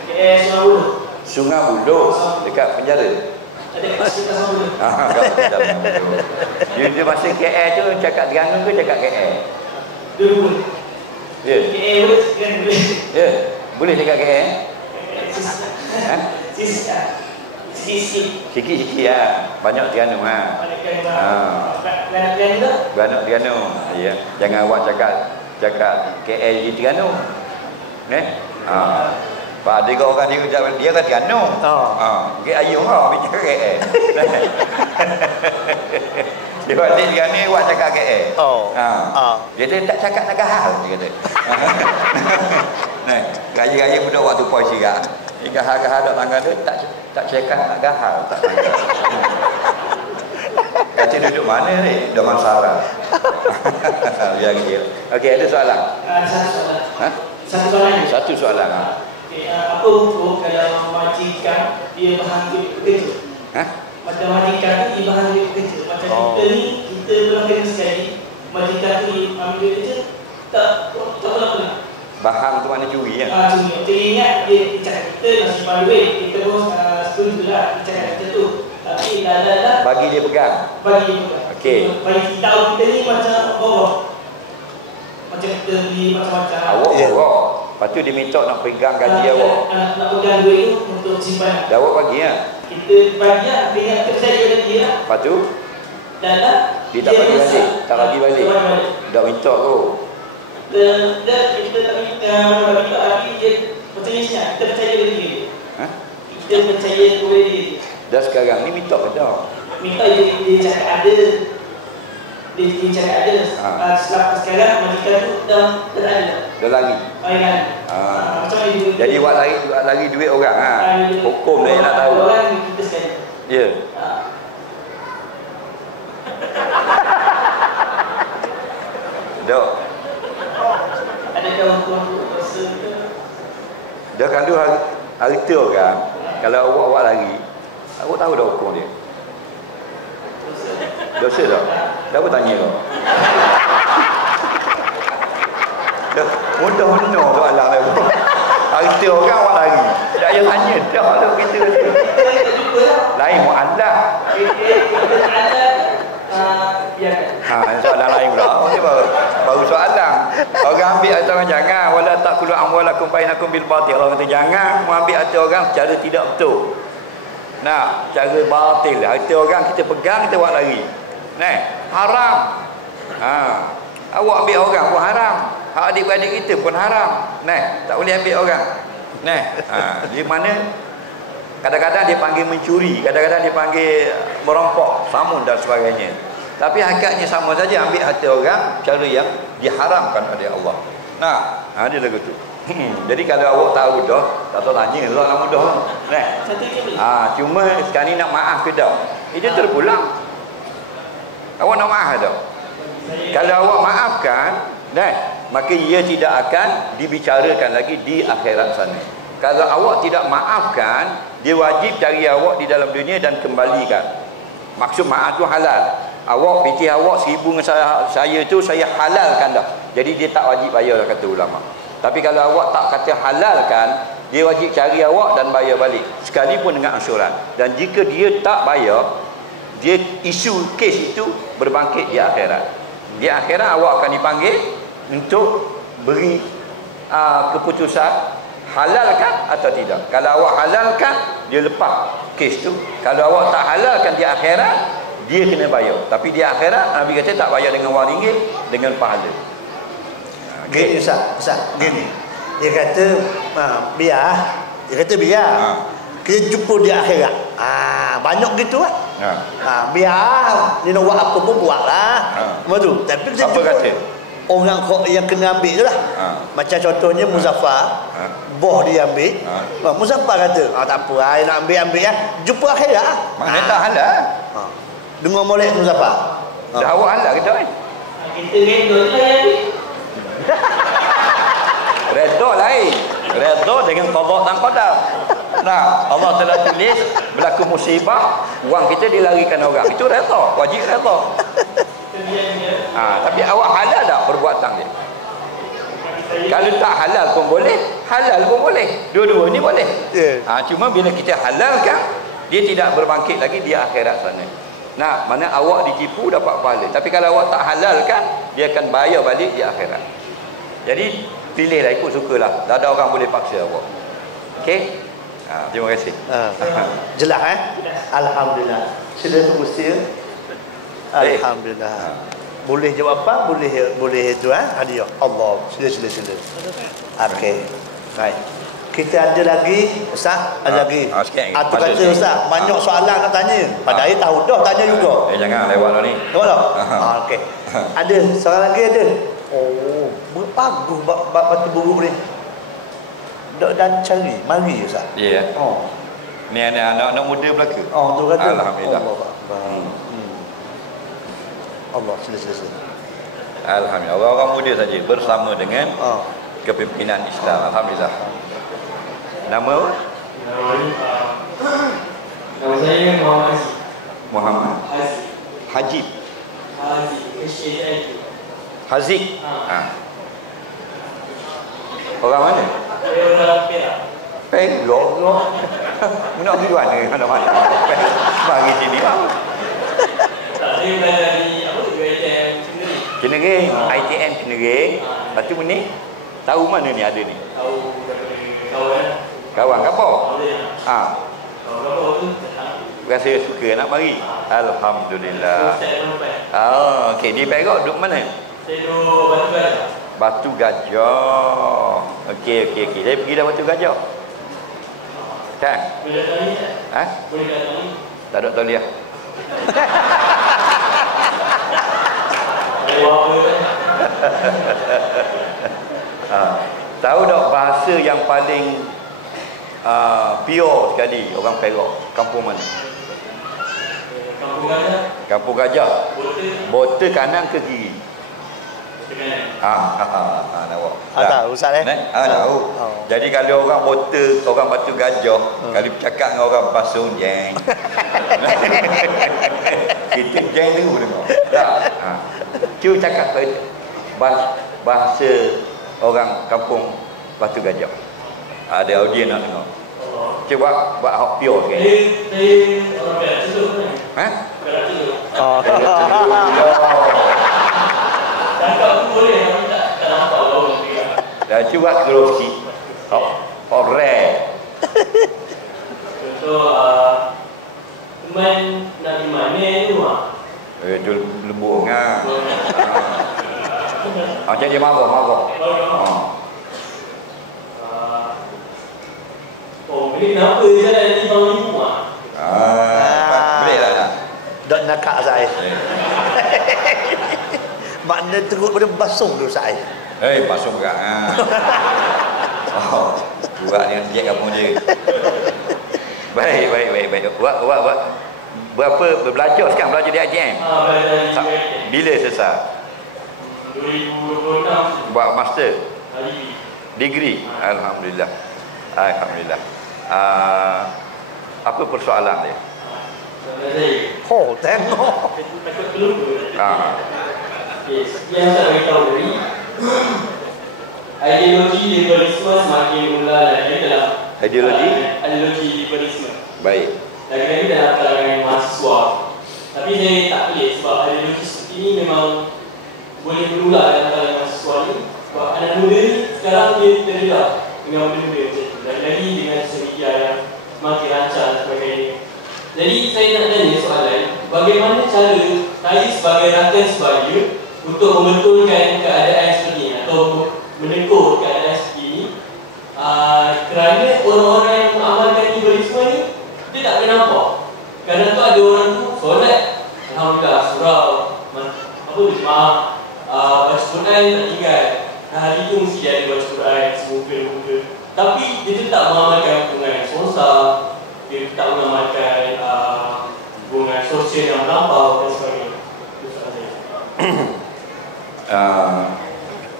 KL Sungai Buloh. Dekat penjara. Dia masa KL tu cakap Terengganu ke cakap KL? Dua-dua. Ya. KL boleh. Ya. Boleh cakap KL? Sisi Sikit-sikit lah. Banyak Terengganu ha. Beranak Terengganu. Ya. Jangan awak cakap KL di Terengganu. Pak ada orang dia ucap dia kan Terengganu. Ke ayuh bicara KL. Dia balik Terengganu awak cakap KL. Dia tak cakap nak hal dia kata. Raya-raya muda waktu puas juga. Gahal-gahal dok tangga dia tak cakap nak gahal tak tangga. Kata duduk mana ni? Dah masalah. Biar dia. Okey, ada soalan? Satu soalan. Apa hukum kalau majikan dia bahagia bekerja? Macam majikan tu dia bahagia bekerja. Macam kita ni, kita pernah kena sekali majikan tu ambil kerja tak pernah. Bahang tu mana curi ya? Curi. Kita ingat dia cakap kita nak simpan duit, kita pun setuju lah dia cakap macam tu. Tapi dah bagi dia pegang. Okey. Bagi kita tahu kita ni macam borok. Macam kita beli macam-macam. Awak borok. Lepas tu dia minta nak pegang gaji awak. Nak pegang duit tu untuk simpan. Dah awak bagi ya? Kita bagi lah, kita ingat kita percaya dengan dia lah. Lepas tu? Dia tak bagi balik. Tak bagi balik. Dah minta tu. Kita tak minta lagi dia percaya siap. Kita percaya dengan dia. Kita percaya kepada dia. Dah sekarang ni minta ke tak? Minta dia cakap ada. Dia cakap ada. Selepas sekarang majikan tu dah ada. Dah lari. Macam mana? Jadi awak lari duit orang ha. Hukum dia nak tahu. Orang kita sekali. Ya. Dok. Adakah hukum dosa ke? Dah kandung harta orang. Kalau awak lari, awak tahu dah hukum dia. Dosa tak? Dah apa tanya kau? Dah mudah-mudah soalan dia. Harta orang awak lari. Tak payah tanya. Dah ada kita. Lain mu'allah. Soalan lain pula. Ini baru soalan. Orang ambil harta orang jangan. Wala taqulu amwalakum bainakum bil batil. Orang kata jangan mengambil harta orang secara tidak betul. Nah, cara batil. Harta orang kita pegang, kita buat lari. Haram. Awak ambil orang pun haram. Hak adik-beradik kita pun haram. Tak boleh ambil orang. Di mana kadang-kadang dia panggil mencuri, kadang-kadang dia panggil merompok, samun dan sebagainya. Tapi hakikatnya sama saja, ambil harta orang cara yang diharamkan oleh Allah. Dia lagu tu. Jadi kalau awak tahu dah, tak tahu tanya lah mudah. Cuma sekarang ni nak maaf ke tak? Itu terpulang. Awak nak maaf tak? Kalau awak maafkan, maka ia tidak akan dibicarakan lagi di akhirat sana. Kalau awak tidak maafkan, dia wajib cari awak di dalam dunia dan kembalikan. Maksud maaf tu halal. Awak piti awak 1000 dengan saya tu saya halalkan dah. Jadi dia tak wajib bayar, kata ulama. Tapi kalau awak tak kata halalkan, dia wajib cari awak dan bayar balik, sekalipun dengan ansuran. Dan jika dia tak bayar, dia isu kes itu berbangkit di akhirat. Di akhirat awak akan dipanggil untuk beri keputusan halalkan atau tidak. Kalau awak halalkan, dia lepas kes tu. Kalau awak tak halalkan di akhirat, dia kena bayar. Tapi di akhirat Nabi kata tak bayar dengan wang ringgit, dengan pahala. Gini Ustaz, gini. Dia kata biar. Dia kata biar. Kita jumpa di akhirat. Banyak gitu lah. Biar dia nak buat apa pun buatlah. Betul. Tapi kita apa kata? Orang yang kena ambil tu lah. Macam contohnya Muzaffar, boh dia ambil. Muzaffar kata, tak apa, saya nak ambil lah. Jumpa akhirat lah. Maknanya tak halal. Dengar molek Muzaffar. Dah awak halal ke tak? Kita redha je lah yang Redha lain. Redha dengan qada dan qadar. Allah telah tulis berlaku musibah, wang kita dilarikan orang. Itu redha, wajib redha. Tapi awak halal tak perbuatan dia? Kalau tak halal pun boleh, halal pun boleh. Dua-dua ni boleh. Cuma bila kita halalkan, dia tidak berbangkit lagi di akhirat sana. Mana awak ditipu dapat pahala. Tapi kalau awak tak halalkan, dia akan bayar balik di akhirat. Jadi pilihlah, ikut sukalah. Tak ada orang boleh paksa awak. Okey? Terima kasih. Jelas Alhamdulillah. Sila terusia. Alhamdulillah. Boleh jawab apa? Boleh itu hadiah. Allah. Sila. Okey. Baik. Kita ada lagi Ustaz, ada lagi. Atau kata Ustaz, banyak soalan nak tanya. Padahal tahu dah tanya juga. Jangan lewat dah ni. Lewat dah. Okey. Ada soalan lagi ada. Oh, bagus batu buruk ni. Dan cari, mari Ustaz. Ya. Oh. Ni anak-anak muda belaka. Oh, tu kata. Alhamdulillah. Allah, sila. Alhamdulillah. Orang-orang muda saja bersama dengan kepimpinan Islam. Alhamdulillah. Nama? Nama saya Muhammad Haji. Haziq. Orang mana? Saya orang Perak. Perak. Nak pergi mana? Mana? Bagi sini lah. Saya belajar di UiTM Kenering. ITM Kenering. Lepas tu ni tahu mana ni ada ni? Tahu kawan. Kawan apa? Kawan tu Rasa suka nak mari. Alhamdulillah. Okey, di Perak duduk mana? saya duduk Batu Gajah. Okey. Saya pergi dah Batu Gajah. Kan? Boleh datang ni tak? Boleh datang ni. Tak ada toliah. Tahu tak bahasa yang paling pure sekali orang Perak? Kampung mana? Kampung Gajah. Kampung Gajah. Bota kanan ke kiri? Nampak. Tahu Ustaz Tahu. Jadi kalau orang Bota, orang Batu Gajah, kalau bercakap dengan orang Pasung jeng. Kita jeng dulu dengar. Tak. Cuba cakap bahasa orang kampung Batu Gajah. Ada audien nak dengar. Cuba buat hak pure sikit. Saya orang Perak Celuk kan? Perak Celuk. Cakap tu boleh tapi tak nampak bau Perak. Dah cuba terus sikit. Hak rare. Contoh teman nak di mana tu Itu lembut ngah. Macam dia marah. Ini kenapa dia jalan di bawah ibu Boleh lah. Dak nakak saya. Makna teruk pada basung tu saya. Pasung berat. Buat dengan sejak kamu je. Baik. Buat. Berapa belajar sekarang? Belajar di ITM? Bila selesai? 2026. Buat master? Degree? Alhamdulillah. Apa persoalan dia? Oh, tengok. Takut terlupa. Yang saya beritahu tadi, ideologi liberalisme semakin ular lagi dalam ideologi liberalisme. Baik. Lagi-lagi dalam kalangan mahasiswa. Tapi saya tak pelik sebab ideologi seperti ini memang boleh berular dalam kalangan mahasiswa ni. Sebab anak muda ni sekarang dia terdedah dengan benda-benda macam tu. Lagi-lagi dengan sosial media yang semakin rancang dan sebagainya. Jadi saya nak tanya soalan, bagaimana cara saya sebagai rakan sebaya untuk membetulkan keadaan seperti ini atau menegur keadaan seperti ini, kerana orang-orang yang mengamalkan liberalisme ni dia tak boleh nampak. Kadang tu ada orang tu solat, alhamdulillah, surau, baca Quran tak tinggal. Hari tu mesti dia ada baca Quran, semoga. Tapi dia tetap mengamalkan hubungan sosial, dia tetap mengamalkan hubungan sosial yang melampau dan sebagainya.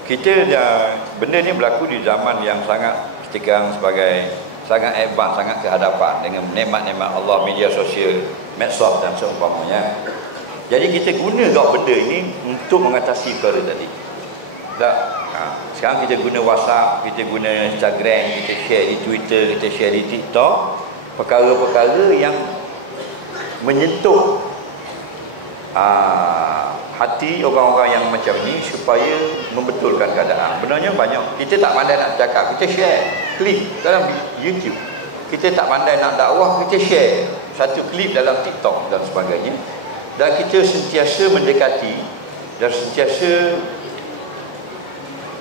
Kita dah, benda ni berlaku di zaman yang sangat sekarang sebagai sangat advance, sangat kehadapan dengan nikmat-nikmat Allah, media sosial, medsos dan seumpamanya. Jadi kita guna benda ini untuk mengatasi perkara tadi. Tak? Sekarang kita guna WhatsApp, kita guna Instagram, kita share di Twitter, kita share di TikTok, perkara-perkara yang menyentuh hati orang-orang yang macam ni supaya membetulkan keadaan. Benarnya banyak. Kita tak pandai nak cakap, kita share, klik dalam YouTube. kita tak pandai nak dakwah, kita share satu klip dalam TikTok dan sebagainya, dan kita sentiasa mendekati dan sentiasa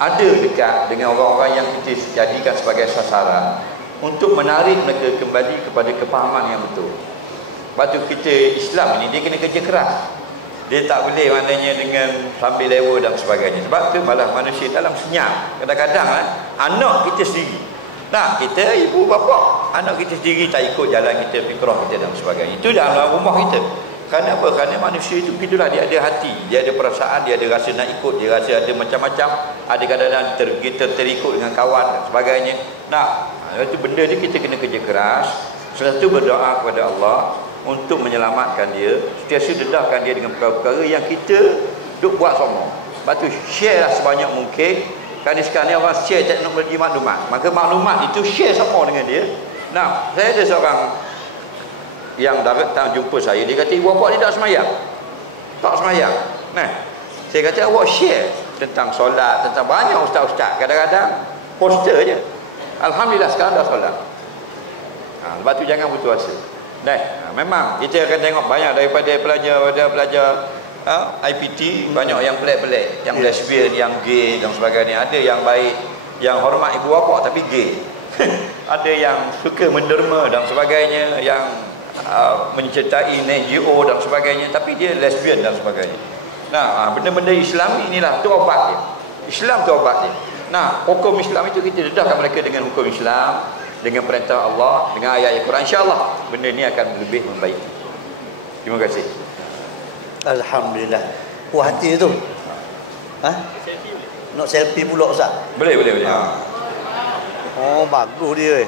ada dekat dengan orang-orang yang kita jadikan sebagai sasaran untuk menarik mereka kembali kepada kepahaman yang betul. Sebab tu kita Islam ini dia kena kerja keras. Dia tak boleh maknanya dengan sambil lewa dan sebagainya. Sebab tu malah manusia dalam senyap. Kadang-kadang anak kita sendiri. Nah, kita ibu bapa, anak kita sendiri tak ikut jalan kita, fikrah kita dan sebagainya. Itu dalam rumah kita. Kerana apa? Kerana manusia itu begitulah, dia ada hati, dia ada perasaan, dia ada rasa nak ikut, dia rasa ada macam-macam. Ada kadang-kadang kita terikut dengan kawan dan sebagainya. Nah, itu benda ni kita kena kerja keras. Selalu berdoa kepada Allah untuk menyelamatkan dia, sentiasa dedahkan dia dengan perkara-perkara yang kita duk buat semua. Lepas tu share lah sebanyak mungkin. Kerana sekarang ni orang share teknologi maklumat, maka maklumat itu share semua dengan dia. Nah, saya ada seorang yang datang jumpa saya, dia kata, ibu bapa ni tak semayang. Tak semayang. Nah, saya kata, awak share tentang solat, tentang banyak ustaz-ustaz, kadang-kadang poster je. Alhamdulillah sekarang dah solat. Lepas tu jangan putus asa. Memang kita akan tengok banyak daripada pelajar IPT, banyak yang pelik-pelik, yang lesbian, yang gay dan sebagainya. Ada yang baik, yang hormat ibu bapa tapi gay. Ada yang suka menderma dan sebagainya, yang mencintai NGO dan sebagainya, tapi dia lesbian dan sebagainya. Nah, benda-benda Islam inilah tu obat dia. Islam tu obat dia. Nah, hukum Islam itu kita dedahkan mereka dengan hukum Islam, dengan perintah Allah, dengan ayat Al-Quran. InsyaAllah benda ni akan lebih membaik. Terima kasih. Alhamdulillah. Puas hati tu. Nak selfie pula Ustaz? Boleh. Oh, bagus dia.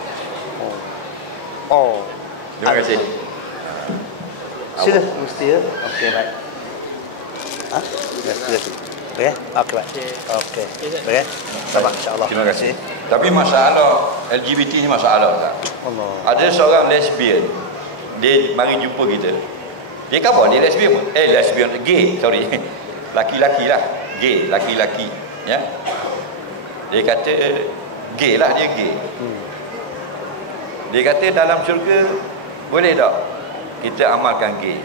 Terima kasih. Sila mesti ya. Okey, baik. Sila. Okey, baik. Okey. Baik. Sabar insya-Allah. Terima kasih. Tapi masalah LGBT ni masalah tak? Allah. Ada seorang lesbian, dia mari jumpa kita. Dia kata dia lesbian. Lesbian gay, sorry. Laki-laki lah, gay, laki-laki, ya. Dia kata gay lah, dia gay. Dia kata dalam syurga boleh tak kita amalkan gay?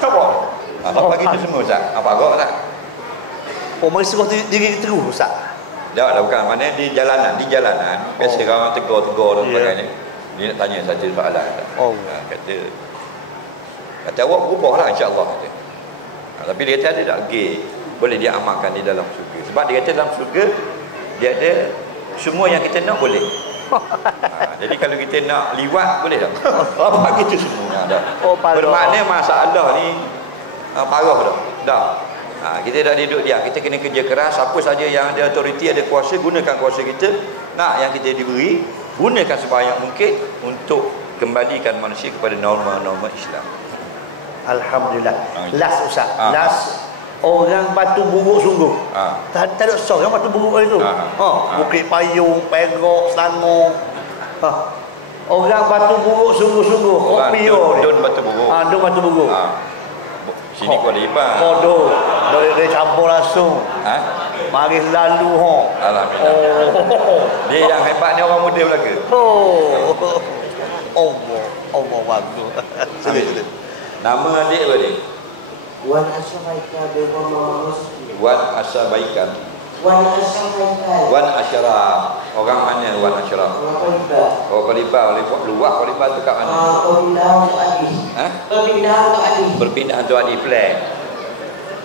Kenapa? Apa kita semua Ustaz? Apa agak tak? Mari suruh diri terus Ustaz. Dah bukan, mana di jalanan, biasa orang tegur dan sebagainya. Dia nak tanya satu soalan. Kata awak berubahlah insya-Allah kata. Tapi dia kata ada tak gay, boleh dia amalkan di dalam syurga. Sebab dia kata dalam syurga dia ada semua yang kita nak boleh. Jadi kalau kita nak liwat boleh tak? Apa kita semua dah. Bermakna masalah ni parah dah. Kita dah duduk diam. Kita kena kerja keras. Siapa saja yang ada autoriti, ada kuasa, gunakan kuasa kita. Yang kita diberi, gunakan sebanyak mungkin untuk kembalikan manusia kepada norma-norma Islam. Alhamdulillah. Last Ustaz. Last orang batu buruk sungguh. Tak ada seorang batu buruk itu. Bukit Payung, Perak, Selangor. Orang batu buruk sungguh-sungguh. Opio. Don batu buruk. Don batu buruk. Sini Kuala Lipa. Kodoh. Dari campur langsung. Mari lalu Alhamdulillah. Dia yang hebat ni orang muda belaka. Allah bagus. Sila. Nama adik apa ni? Wan Asyabaika Bewama Muslim. Wan Asyabaika. Wan Asyaraf. Orang mana Wan Asyaraf? Kuala Lipa. Luar Kuala Lipa tu kat mana? Berpindah untuk Adi flat.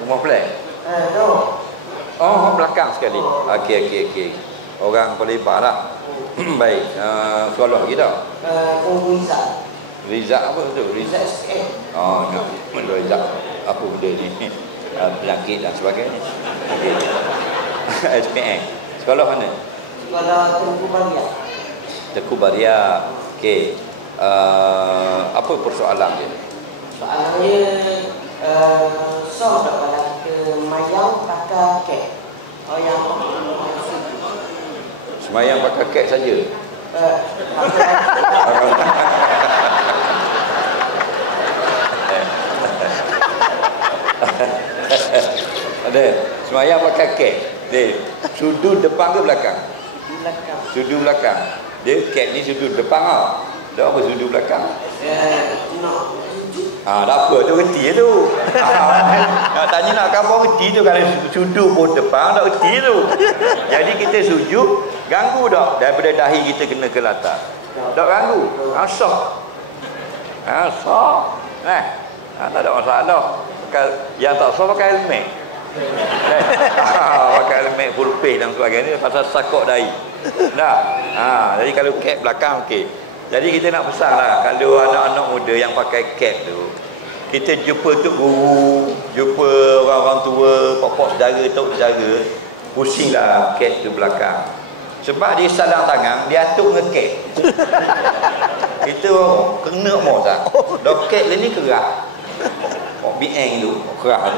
Rumah flat? Belakang sekali. Okey. Orang Kuala Lipa lah. Baik. Sekolah lagi tak? Rizak apa tu? Rizak. Rizak. Apa benda ni? Penyakit dan sebagainya. Okey. SPM. Sekolah mana? Sekolah Tengku Baria. Tengku Baria. Okey. Apa persoalan dia? Soalannya tak kalau kita mayang pakai kek. Yang semayang pakai kek saja. Ada semayang pakai kek. Sudut depan ke belakang? Belakang. Sudut belakang. Dia kek ni sudut depan tau. Tak apa sudut belakang. Tak apa tu reti tu. Nak tanya nak khabar reti tu, kalau sudut pun depan tak reti tu. Jadi kita sujud ganggu tak daripada dahi kita kena ke latar. Tak ganggu. Asah. Tak ada masalah. Yang tak sah pakai helmet. Pakai helmet full face dan sebagainya pasal sakok dahi. Jadi kalau cap belakang okey. Jadi kita nak pesan lah, kalau anak-anak muda yang pakai cap tu, kita jumpa tu guru, jumpa orang-orang tua, pokok saudara, tok saudara, pusinglah cap tu belakang. Sebab dia sadang tangan, dia atuk ngekek. Kita kena mau tak? Dokek ni kerah. BN tu kerah.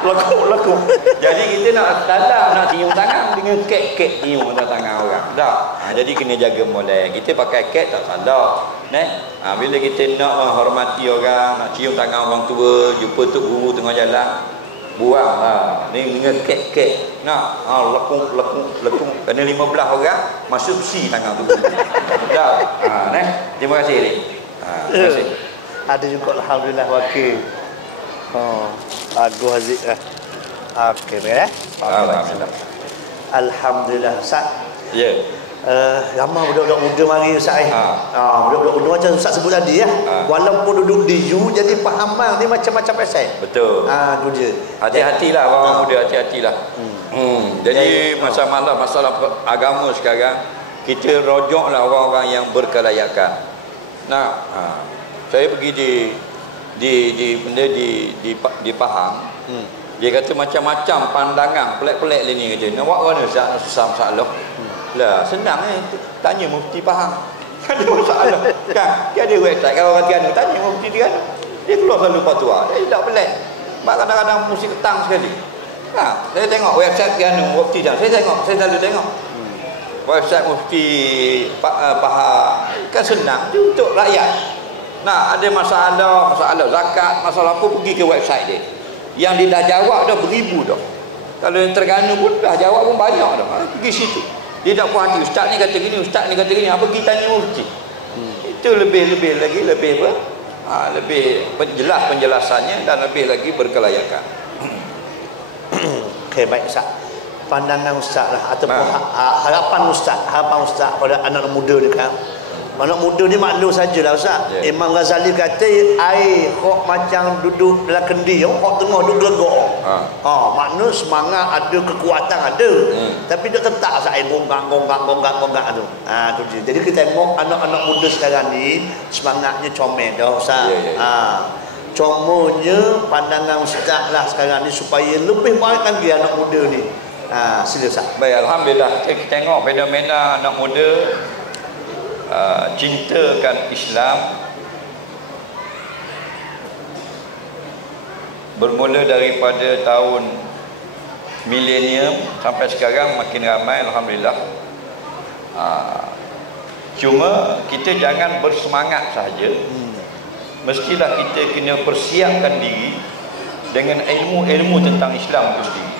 Lekuk. Jadi kita nak dalam nak cium tangan dengan kek cium tangan orang. Tak. Jadi kena jaga molek. Kita pakai kek tak salah. Bila kita nak menghormati orang, nak cium tangan orang tua, jumpa tok guru tengah jalan, buang ni dengan kek. Nak lekuk. Kena 15 orang masuk si tangan tu. Tak. Terima kasih ni. Terima kasih. Ada juga alhamdulillah wakil. Bagus Aziz lah. Okey alhamdulillah Ustaz. Ya. Ramai budak-budak muda mari Ustaz. Budak-budak muda macam Ustaz sebut tadi ya. Walaupun duduk di U, jadi pahaman ni macam-macam pasal. Betul. Tu dia. Hati-hatilah orang muda, hati-hatilah. Jadi masalah agama sekarang, kita rojoklah orang-orang yang berkelayakan. Saya pergi di Pahang. Dia kata macam-macam pandangan pelik-pelik ni kata. Nak buat mana Ustaz? Susah masalah. Lah senang tanya mufti Pahang. Ada masalah. Kan? Dia ada website kalau orang Terengganu tanya mufti Terengganu. Dia keluar selalu fatwa. Dia tak pelik. Sebab kadang-kadang mesti ketang sekali. Saya tengok website Terengganu mufti dah. Saya selalu tengok. Website mufti Pahang kan senang dia untuk rakyat. Ada masalah zakat, masalah apa, pergi ke website dia. Yang dia dah jawab dah beribu dah. Kalau yang Terengganu pun dah jawab pun banyak dah. Pergi situ. Dia tak puas hati, ustaz ni kata gini, ustaz ni kata gini, pergi tanya mufti. Itu lebih lagi lebih jelas penjelasannya dan lebih lagi berkelayakan. Okey, baik Ustaz. Pandangan Ustaz lah ataupun harapan Ustaz pada anak muda ni kan. Anak muda ni maklum sajalah Ustaz. Imam Ghazali kata air hok macam duduk dalam kendi, hok tengah duduk gelegok. Maknanya semangat ada, kekuatan ada. Tapi dia tetap Ustaz air gonggak tu. Tu dia. Jadi kita tengok anak-anak muda sekarang ni semangatnya comel dah Ustaz. Comonya pandangan Ustaz lah sekarang ni supaya lebih baik lagi anak muda ni. Sila Ustaz. Baik, alhamdulillah kita tengok fenomena anak muda cintakan Islam bermula daripada tahun milenium sampai sekarang makin ramai alhamdulillah. Cuma kita jangan bersemangat sahaja. Mestilah kita kena persiapkan diri dengan ilmu-ilmu tentang Islam itu sendiri.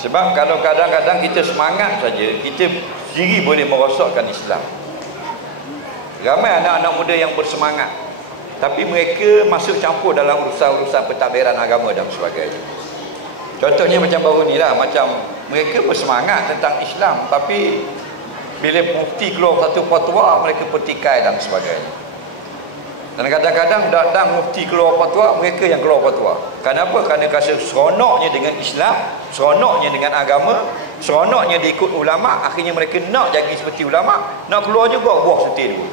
Sebab kalau kadang-kadang kita semangat saja, kita sendiri boleh merosakkan Islam. Ramai anak-anak muda yang bersemangat, tapi mereka masuk campur dalam urusan-urusan pentadbiran agama dan sebagainya. Contohnya macam baru ni lah, macam mereka bersemangat tentang Islam, tapi bila mufti keluar satu fatwa, mereka petikai dan sebagainya. Dan kadang-kadang datang mufti keluar fatwa, mereka yang keluar fatwa. Kenapa? Kerana rasa seronoknya dengan Islam, seronoknya dengan agama, seronoknya diikut ulama, akhirnya mereka nak jadi seperti ulama, nak keluar juga buah setir dulu.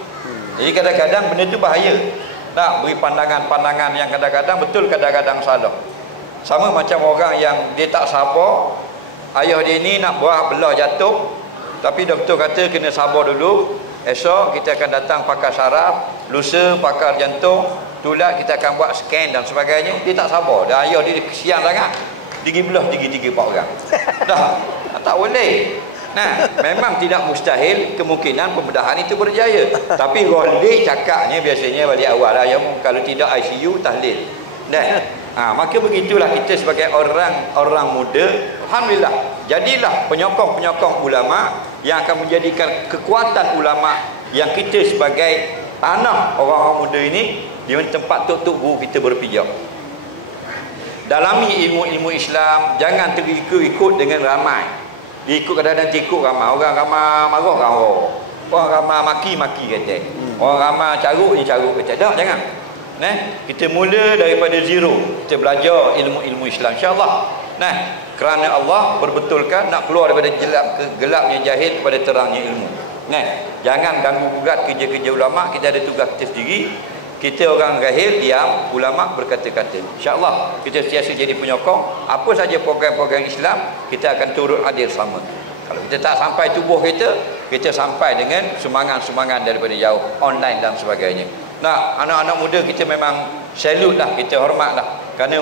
Jadi kadang-kadang benda tu bahaya. Nak beri pandangan-pandangan yang kadang-kadang betul, kadang-kadang salah. Sama macam orang yang dia tak sabar, ayah dia ni nak buah belah jatuh, tapi doktor kata kena sabar dulu. Esok kita akan datang pakar saraf, lusa pakar jantung, tulat kita akan buat scan dan sebagainya. Dia tak sabar. Dan ayah dia kesian sangat. Dia belah 3-4 orang. Dah, tak boleh. Memang tidak mustahil kemungkinan pembedahan itu berjaya. Tapi Rolik cakapnya biasanya balik awal lah. Yang kalau tidak ICU tahlil. Maka begitulah kita sebagai orang muda, alhamdulillah, jadilah penyokong-penyokong ulama yang akan menjadikan kekuatan ulama yang kita sebagai tanah orang-orang muda ini di tempat tok-tok guru kita berpijak. Dalami ilmu-ilmu Islam, jangan terikut-ikut dengan ramai. Diikut kadang-kadang ikut ramai, orang ramai marah marah, orang ramai maki-maki kata, orang ramai carut kata. Tak, jangan. Kita mula daripada zero. Kita belajar ilmu-ilmu Islam, insya-Allah. Kerana Allah berbetulkan nak keluar daripada gelapnya jahil kepada terangnya ilmu. Jangan ganggu gugat kerja-kerja ulama. Kita ada tugas kita sendiri. Kita orang jahil diam, ulama berkata-kata. Insya-Allah kita sentiasa jadi penyokong apa saja program-program Islam, kita akan turut hadir sama. Kalau kita tak sampai tubuh kita sampai dengan sumbangan-sumbangan daripada jauh, online dan sebagainya. Anak-anak muda kita memang salute lah, kita hormat lah. Kerana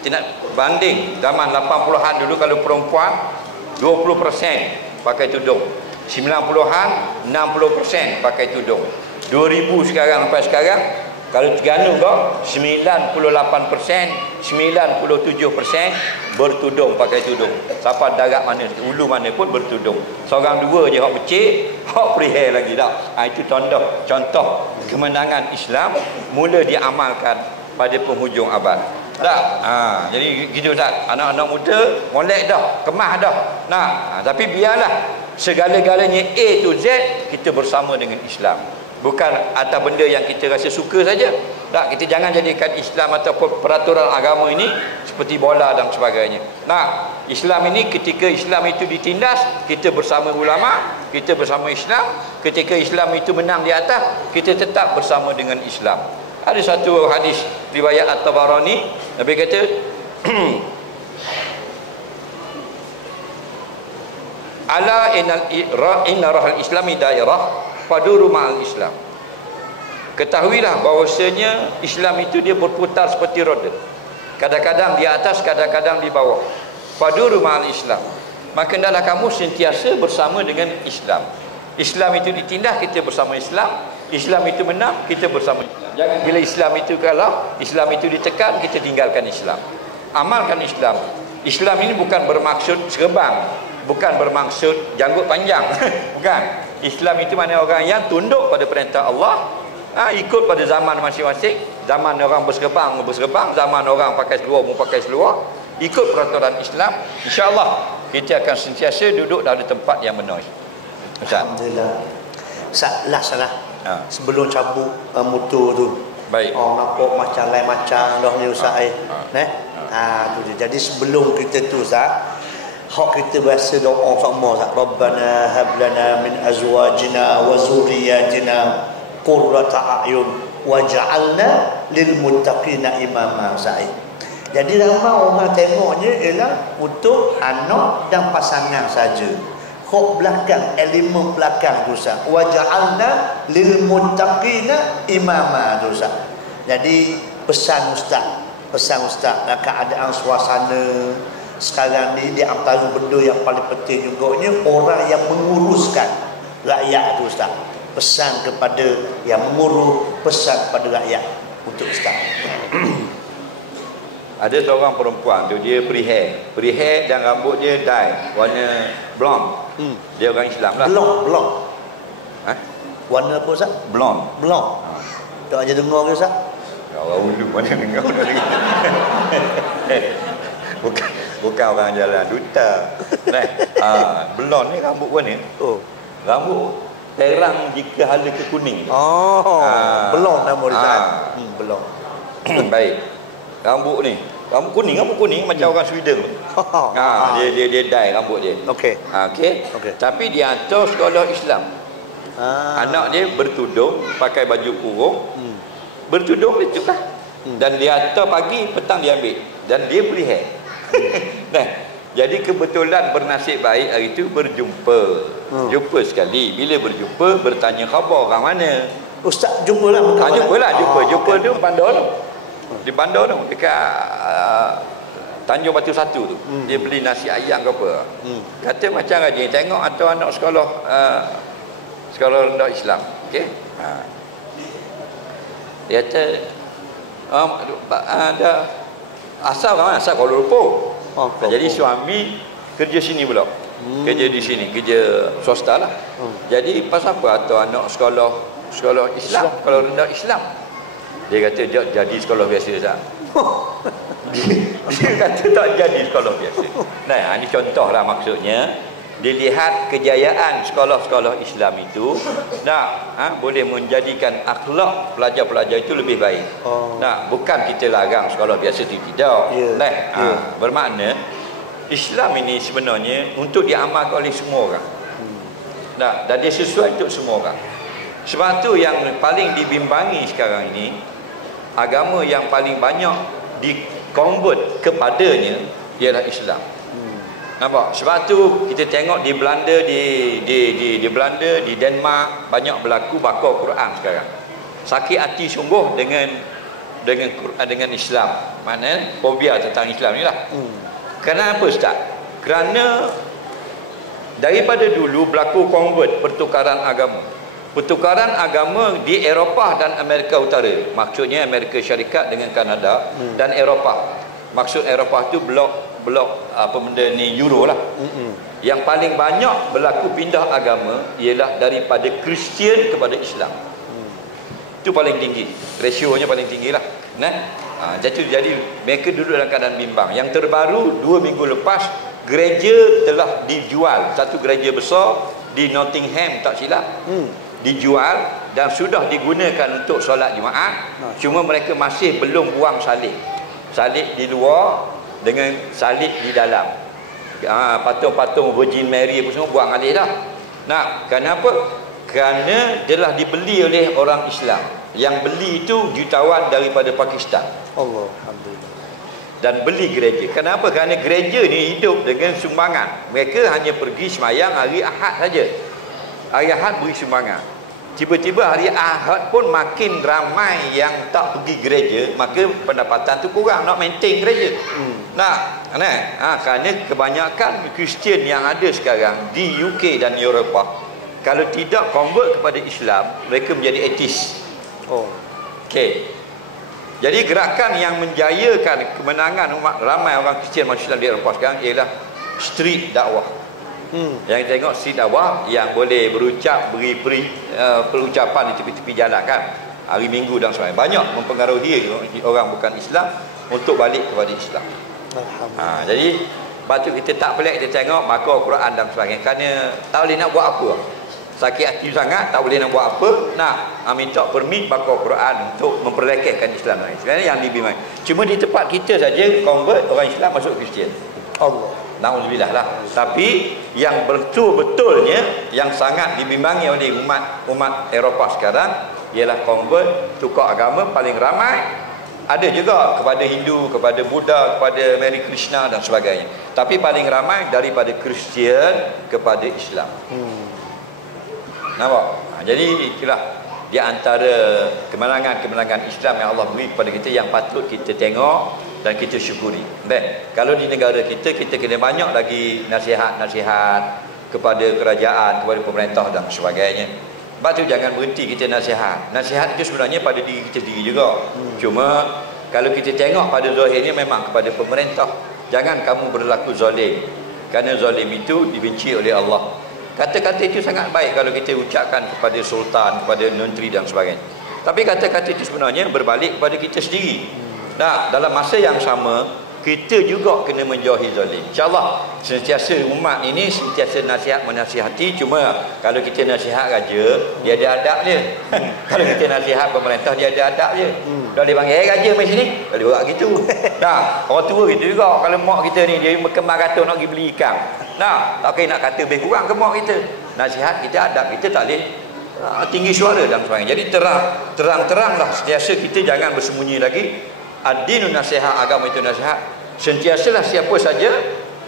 kita nak banding zaman 80-an dulu, kalau perempuan 20% pakai tudung, 90-an 60% pakai tudung, 2000 sekarang sampai sekarang kalau Terengganu kau 98%, 97% bertudung, pakai tudung. Siapa darat mana, ulu mana pun bertudung. Seorang dua je hak becik, hak perihal lagi tak. Itu contoh kemenangan Islam mula diamalkan pada penghujung abad. Tak? Jadi gitu tak. Anak-anak muda molek dah, kemah dah. Tapi biarlah segala-galanya A to Z kita bersama dengan Islam. Bukan atas benda yang kita rasa suka saja. Tak, kita jangan jadikan Islam atau peraturan agama ini seperti bola dan sebagainya. Islam ini ketika Islam itu ditindas, kita bersama ulama, kita bersama Islam. Ketika Islam itu menang di atas, kita tetap bersama dengan Islam. Ada satu hadis riwayat At-Tabarani, Nabi kata ala inna rahal islami dairah faduru ma'al Islam. Ketahuilah bahawasanya Islam itu dia berputar seperti roda, kadang-kadang di atas, kadang-kadang di bawah. Faduru ma'al Islam, maka hendaklah kamu sentiasa bersama dengan Islam. Islam itu ditindas, kita bersama Islam. Islam itu menang, kita bersama Islam. Jangan bila Islam itu kalah, Islam itu ditekan, kita tinggalkan Islam. Amalkan Islam. Islam ini bukan bermaksud serban, bukan bermaksud janggut panjang. Bukan. Islam itu mana orang yang tunduk pada perintah Allah, ikut pada zaman masing-masing. Zaman orang berserban, zaman orang pakai seluar, pakai seluar, ikut peraturan Islam. InsyaAllah kita akan sentiasa duduk dalam tempat yang benar. Alhamdulillah. Last lah. Sebelum cabut motor tu, baik. Nampak macam lain macam dah ni Ustaz. Jadi sebelum kita tu Ustaz, hak kita biasa doa sama Ustaz. Rabbana hab lana min azwajina wa zurriyyatina qurrata a'yun waj'alna lil muttaqina imama Ustaz. Jadi ramai orang tengoknya ialah untuk anak dan pasangan saja. Hak belakang, elemen belakang tu Ustaz. Waj'alna lil muttaqina imama tu Ustaz. Jadi pesan Ustaz keadaan suasana sekarang ni, di antara benda yang paling penting juganya orang yang menguruskan rakyat tu Ustaz. Pesan kepada yang mengurus, pesan kepada rakyat untuk Ustaz. Ada seorang perempuan tu, dia perihal dan rambut dia dye warna blonde. Dia orang Islam lah. Blonde. Warna apa Ustaz? Blonde. Tak aja dengar ke Ustaz? Orang ulu mana dengar lagi. Bukan orang jalan duta. Blonde ni rambut warna. Rambut terang jika hala ke kuning. Blonde nama dia Ustaz. Blonde. Baik. Rambut kuning macam orang Sweden. Dia dye rambut dia. Okey. Tapi dia hantar sekolah Islam. Anak dia bertudung, pakai baju kurung. Bertudung itu lah. Dan dia hantar pagi, petang dia ambil. Dan dia perihal. Jadi kebetulan bernasib baik hari itu berjumpa. Jumpa sekali. Bila berjumpa, bertanya khabar orang mana. Ustaz jumpalah. Jumpa dia bandar tu. Di bandar tu dekat Tanjung Batu 1 tu. Dia beli nasi ayam ke apa. Kata macam rajin tengok atau anak sekolah rendah Islam. Okey. Dia kata ada Asal mana? Asal Kuala Lumpur. Oh, Jadi suami kerja sini pula. Kerja di sini, kerja swasta lah. Jadi pasal apa atau anak sekolah Islam, kalau rendah Islam. Dia kata jadi sekolah biasa tak. Dia kata tak jadi sekolah biasa. Nah, ini contohlah maksudnya. Dilihat kejayaan sekolah-sekolah Islam itu, boleh menjadikan akhlak pelajar-pelajar itu lebih baik. Bukan kita larang sekolah biasa itu tidak. Bermakna Islam ini sebenarnya untuk diamalkan oleh semua orang. Dan dia sesuai untuk semua orang. Sebab tu yang paling dibimbangi sekarang ini, agama yang paling banyak di-convert kepadanya ialah Islam. Nampak? Sebab tu kita tengok di Belanda, di Belanda, di Denmark banyak berlaku bakar Quran sekarang. Sakit hati sungguh dengan Islam. Maknanya fobia tentang Islam ni lah. Kenapa Ustaz? Kerana daripada dulu berlaku convert, pertukaran agama. Pertukaran agama di Eropah dan Amerika Utara. Maksudnya Amerika Syarikat dengan Kanada dan Eropah. Maksud Eropah tu blok apa benda ni, Euro lah. Yang paling banyak berlaku pindah agama ialah daripada Kristian kepada Islam. Itu paling tinggi, rasionya paling tinggi lah. Jadi mereka duduk dalam keadaan bimbang. Yang terbaru 2 minggu lepas, gereja telah dijual. Satu gereja besar di Nottingham tak silap, dijual dan sudah digunakan untuk solat Jumaat. Cuma mereka masih belum buang salib. Salib di luar dengan salib di dalam. Patung-patung Virgin Mary apa semua buang alih dah. Kenapa? Kerana dia telah dibeli oleh orang Islam. Yang beli itu jutawan daripada Pakistan. Alhamdulillah. Dan beli gereja. Kenapa? Kerana gereja ni hidup dengan sumbangan. Mereka hanya pergi sembahyang hari Ahad saja. Hari Ahad beri sumbangan. Tiba-tiba hari Ahad pun makin ramai yang tak pergi gereja, maka pendapatan tu kurang nak maintain gereja. Kerana kebanyakan Kristian yang ada sekarang di UK dan Eropah, kalau tidak convert kepada Islam, mereka menjadi ateis. Jadi gerakan yang menjayakan kemenangan umat ramai orang Kristian masuk Islam di Eropah sekarang ialah street dakwah. Yang kita tengok street dakwah yang boleh berucap, beri perucapan di tepi-tepi jalan kan, hari Minggu dan sebagainya, banyak mempengaruhi orang bukan Islam untuk balik kepada Islam. Jadi batu kita tak pelik, kita tengok bakar Quran dan sebagainya, kerana tak boleh nak buat apa. Sakit hati sangat, tak boleh nak buat apa, minta permit bakar Quran untuk memperlekehkan Islam. Sebenarnya yang dibimbang. Cuma di tempat kita saja convert orang Islam masuk Kristian. Na'udzubillah lah. Tapi yang betul-betulnya yang sangat dibimbangi oleh umat Eropah sekarang ialah convert, tukar agama paling ramai. Ada juga kepada Hindu, kepada Buddha, kepada Mary Krishna dan sebagainya. Tapi paling ramai daripada Kristian kepada Islam. Nampak? Jadi itulah di antara kemenangan-kemenangan Islam yang Allah beri kepada kita yang patut kita tengok dan kita syukuri. Kalau di negara kita kena banyak lagi nasihat-nasihat kepada kerajaan, kepada pemerintah dan sebagainya. Sebab tu jangan berhenti kita nasihat. Nasihat itu sebenarnya pada diri kita sendiri juga. Cuma kalau kita tengok pada zahirnya memang kepada pemerintah. Jangan kamu berlaku zalim. Kerana zalim itu dibenci oleh Allah. Kata-kata itu sangat baik kalau kita ucapkan kepada sultan, kepada menteri dan sebagainya. Tapi kata-kata itu sebenarnya berbalik kepada kita sendiri. Dalam masa yang sama, kita juga kena menjauhi zalim. InsyaAllah sentiasa umat ini sentiasa nasihat menasihati. Cuma kalau kita nasihat raja, dia ada adab dia. Kalau kita nasihat pemerintah, dia ada adab dia. Dah dia panggil raja main sini, dah dia buat gitu. Orang tua gitu juga. Kalau mak kita ni dia kemar kata nak pergi beli ikan, tak kena nak kata lebih kurang ke mak kita. Nasihat kita, adab kita tak boleh tinggi suara dan sebagainya. Jadi terang-teranglah sentiasa kita jangan bersembunyi lagi. Ad-dinu nasihat, agama itu nasihat. Sentiasalah siapa saja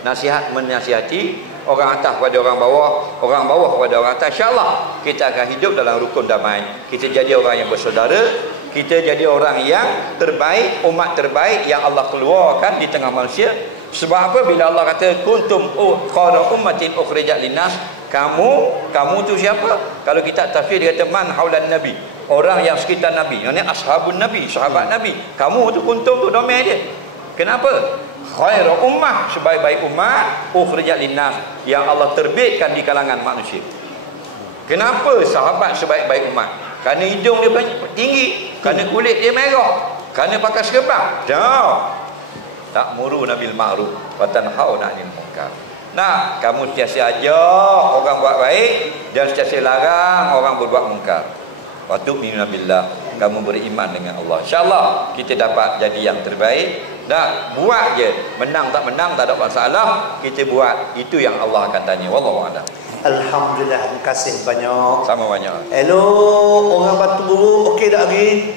nasihat menasihati orang atas kepada orang bawah kepada orang atas. InsyaAllah kita akan hidup dalam rukun damai. Kita jadi orang yang bersaudara, kita jadi orang yang terbaik, umat terbaik yang Allah keluarkan di tengah manusia. Sebab apa? Bila Allah kata kuntum khairu ummatin ukhrijat linnas, kamu tu siapa? Kalau kita tafsir dia kata man haulan nabi, orang yang sekitar nabi, yang ni ashabun nabi, sahabat nabi. Kamu tu kuntum tu domain dia. Kenapa? Khairu ummah, sebaik-baik umat ukhrijat linnas, yang Allah terbitkan di kalangan manusia. Kenapa sahabat sebaik-baik umat? Kerana hidung dia tinggi, kerana kulit dia merah, kerana pakai serban. Jauh. Ta'muruna bil ma'ruf wa tanhauna 'anil munkar. Nah, kamu sentiasa ajak orang buat baik dan sentiasa larang orang berbuat munkar. Wa tu'minuna billah, kamu beriman dengan Allah. InsyaAllah kita dapat jadi yang terbaik. Dah, buat je. Menang tak menang tak ada masalah. Kita buat, itu yang Allah akan tanya. Wallahu a'lam. Alhamdulillah, terima kasih banyak. Sama banyak. Hello, orang Batu Buruk okey tak lagi?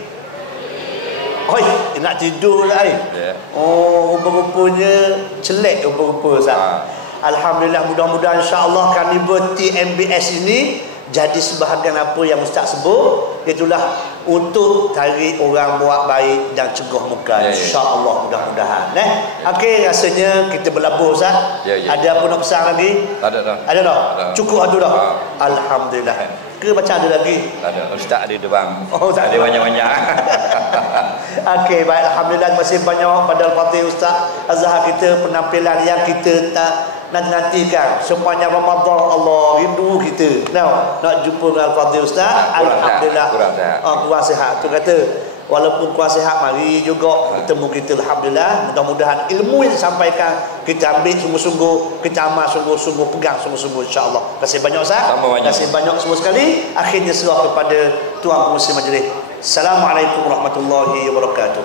Oi, nak tidur lah. Yeah. Oh, rupa-rupanya celek rupa-rupa Ustaz. Alhamdulillah, mudah-mudahan insya-Allah kaliber TMBS ini jadi sebahagian apa yang Ustaz sebut, itulah untuk tarik orang buat baik dan cegah munkar. Insya-Allah, mudah-mudahan. Okey, rasanya kita berlabuh Ustaz. Ada apa nak pesan lagi? Tak ada dah. Ada dah? Cukup ada dah? Alhamdulillah. Ke macam ada lagi? Tak ada. Ustaz ada tu bang. Oh, tak ada banyak-banyak. Okey, baik. Alhamdulillah, terima kasih banyak pada Al-Fatih Ustaz Azhar kita, penampilan yang kita tak nanti-nantikan sepanjang Ramadan. Allah rindu kita. Nak jumpa dengan Al-Fatih Ustaz. Alhamdulillah. Kurang sihat. Tu kata walaupun kurang sihat, mari juga bertemu kita. Alhamdulillah, mudah-mudahan ilmu yang disampaikan kita ambil sungguh-sungguh, kita amal sungguh-sungguh, pegang sungguh-sungguh, insya-Allah. Terima kasih banyak Ustaz. Terima kasih banyak semua sekali. Akhirnya serah kepada tuan pengurusi majlis. Assalamualaikum warahmatullahi wabarakatuh.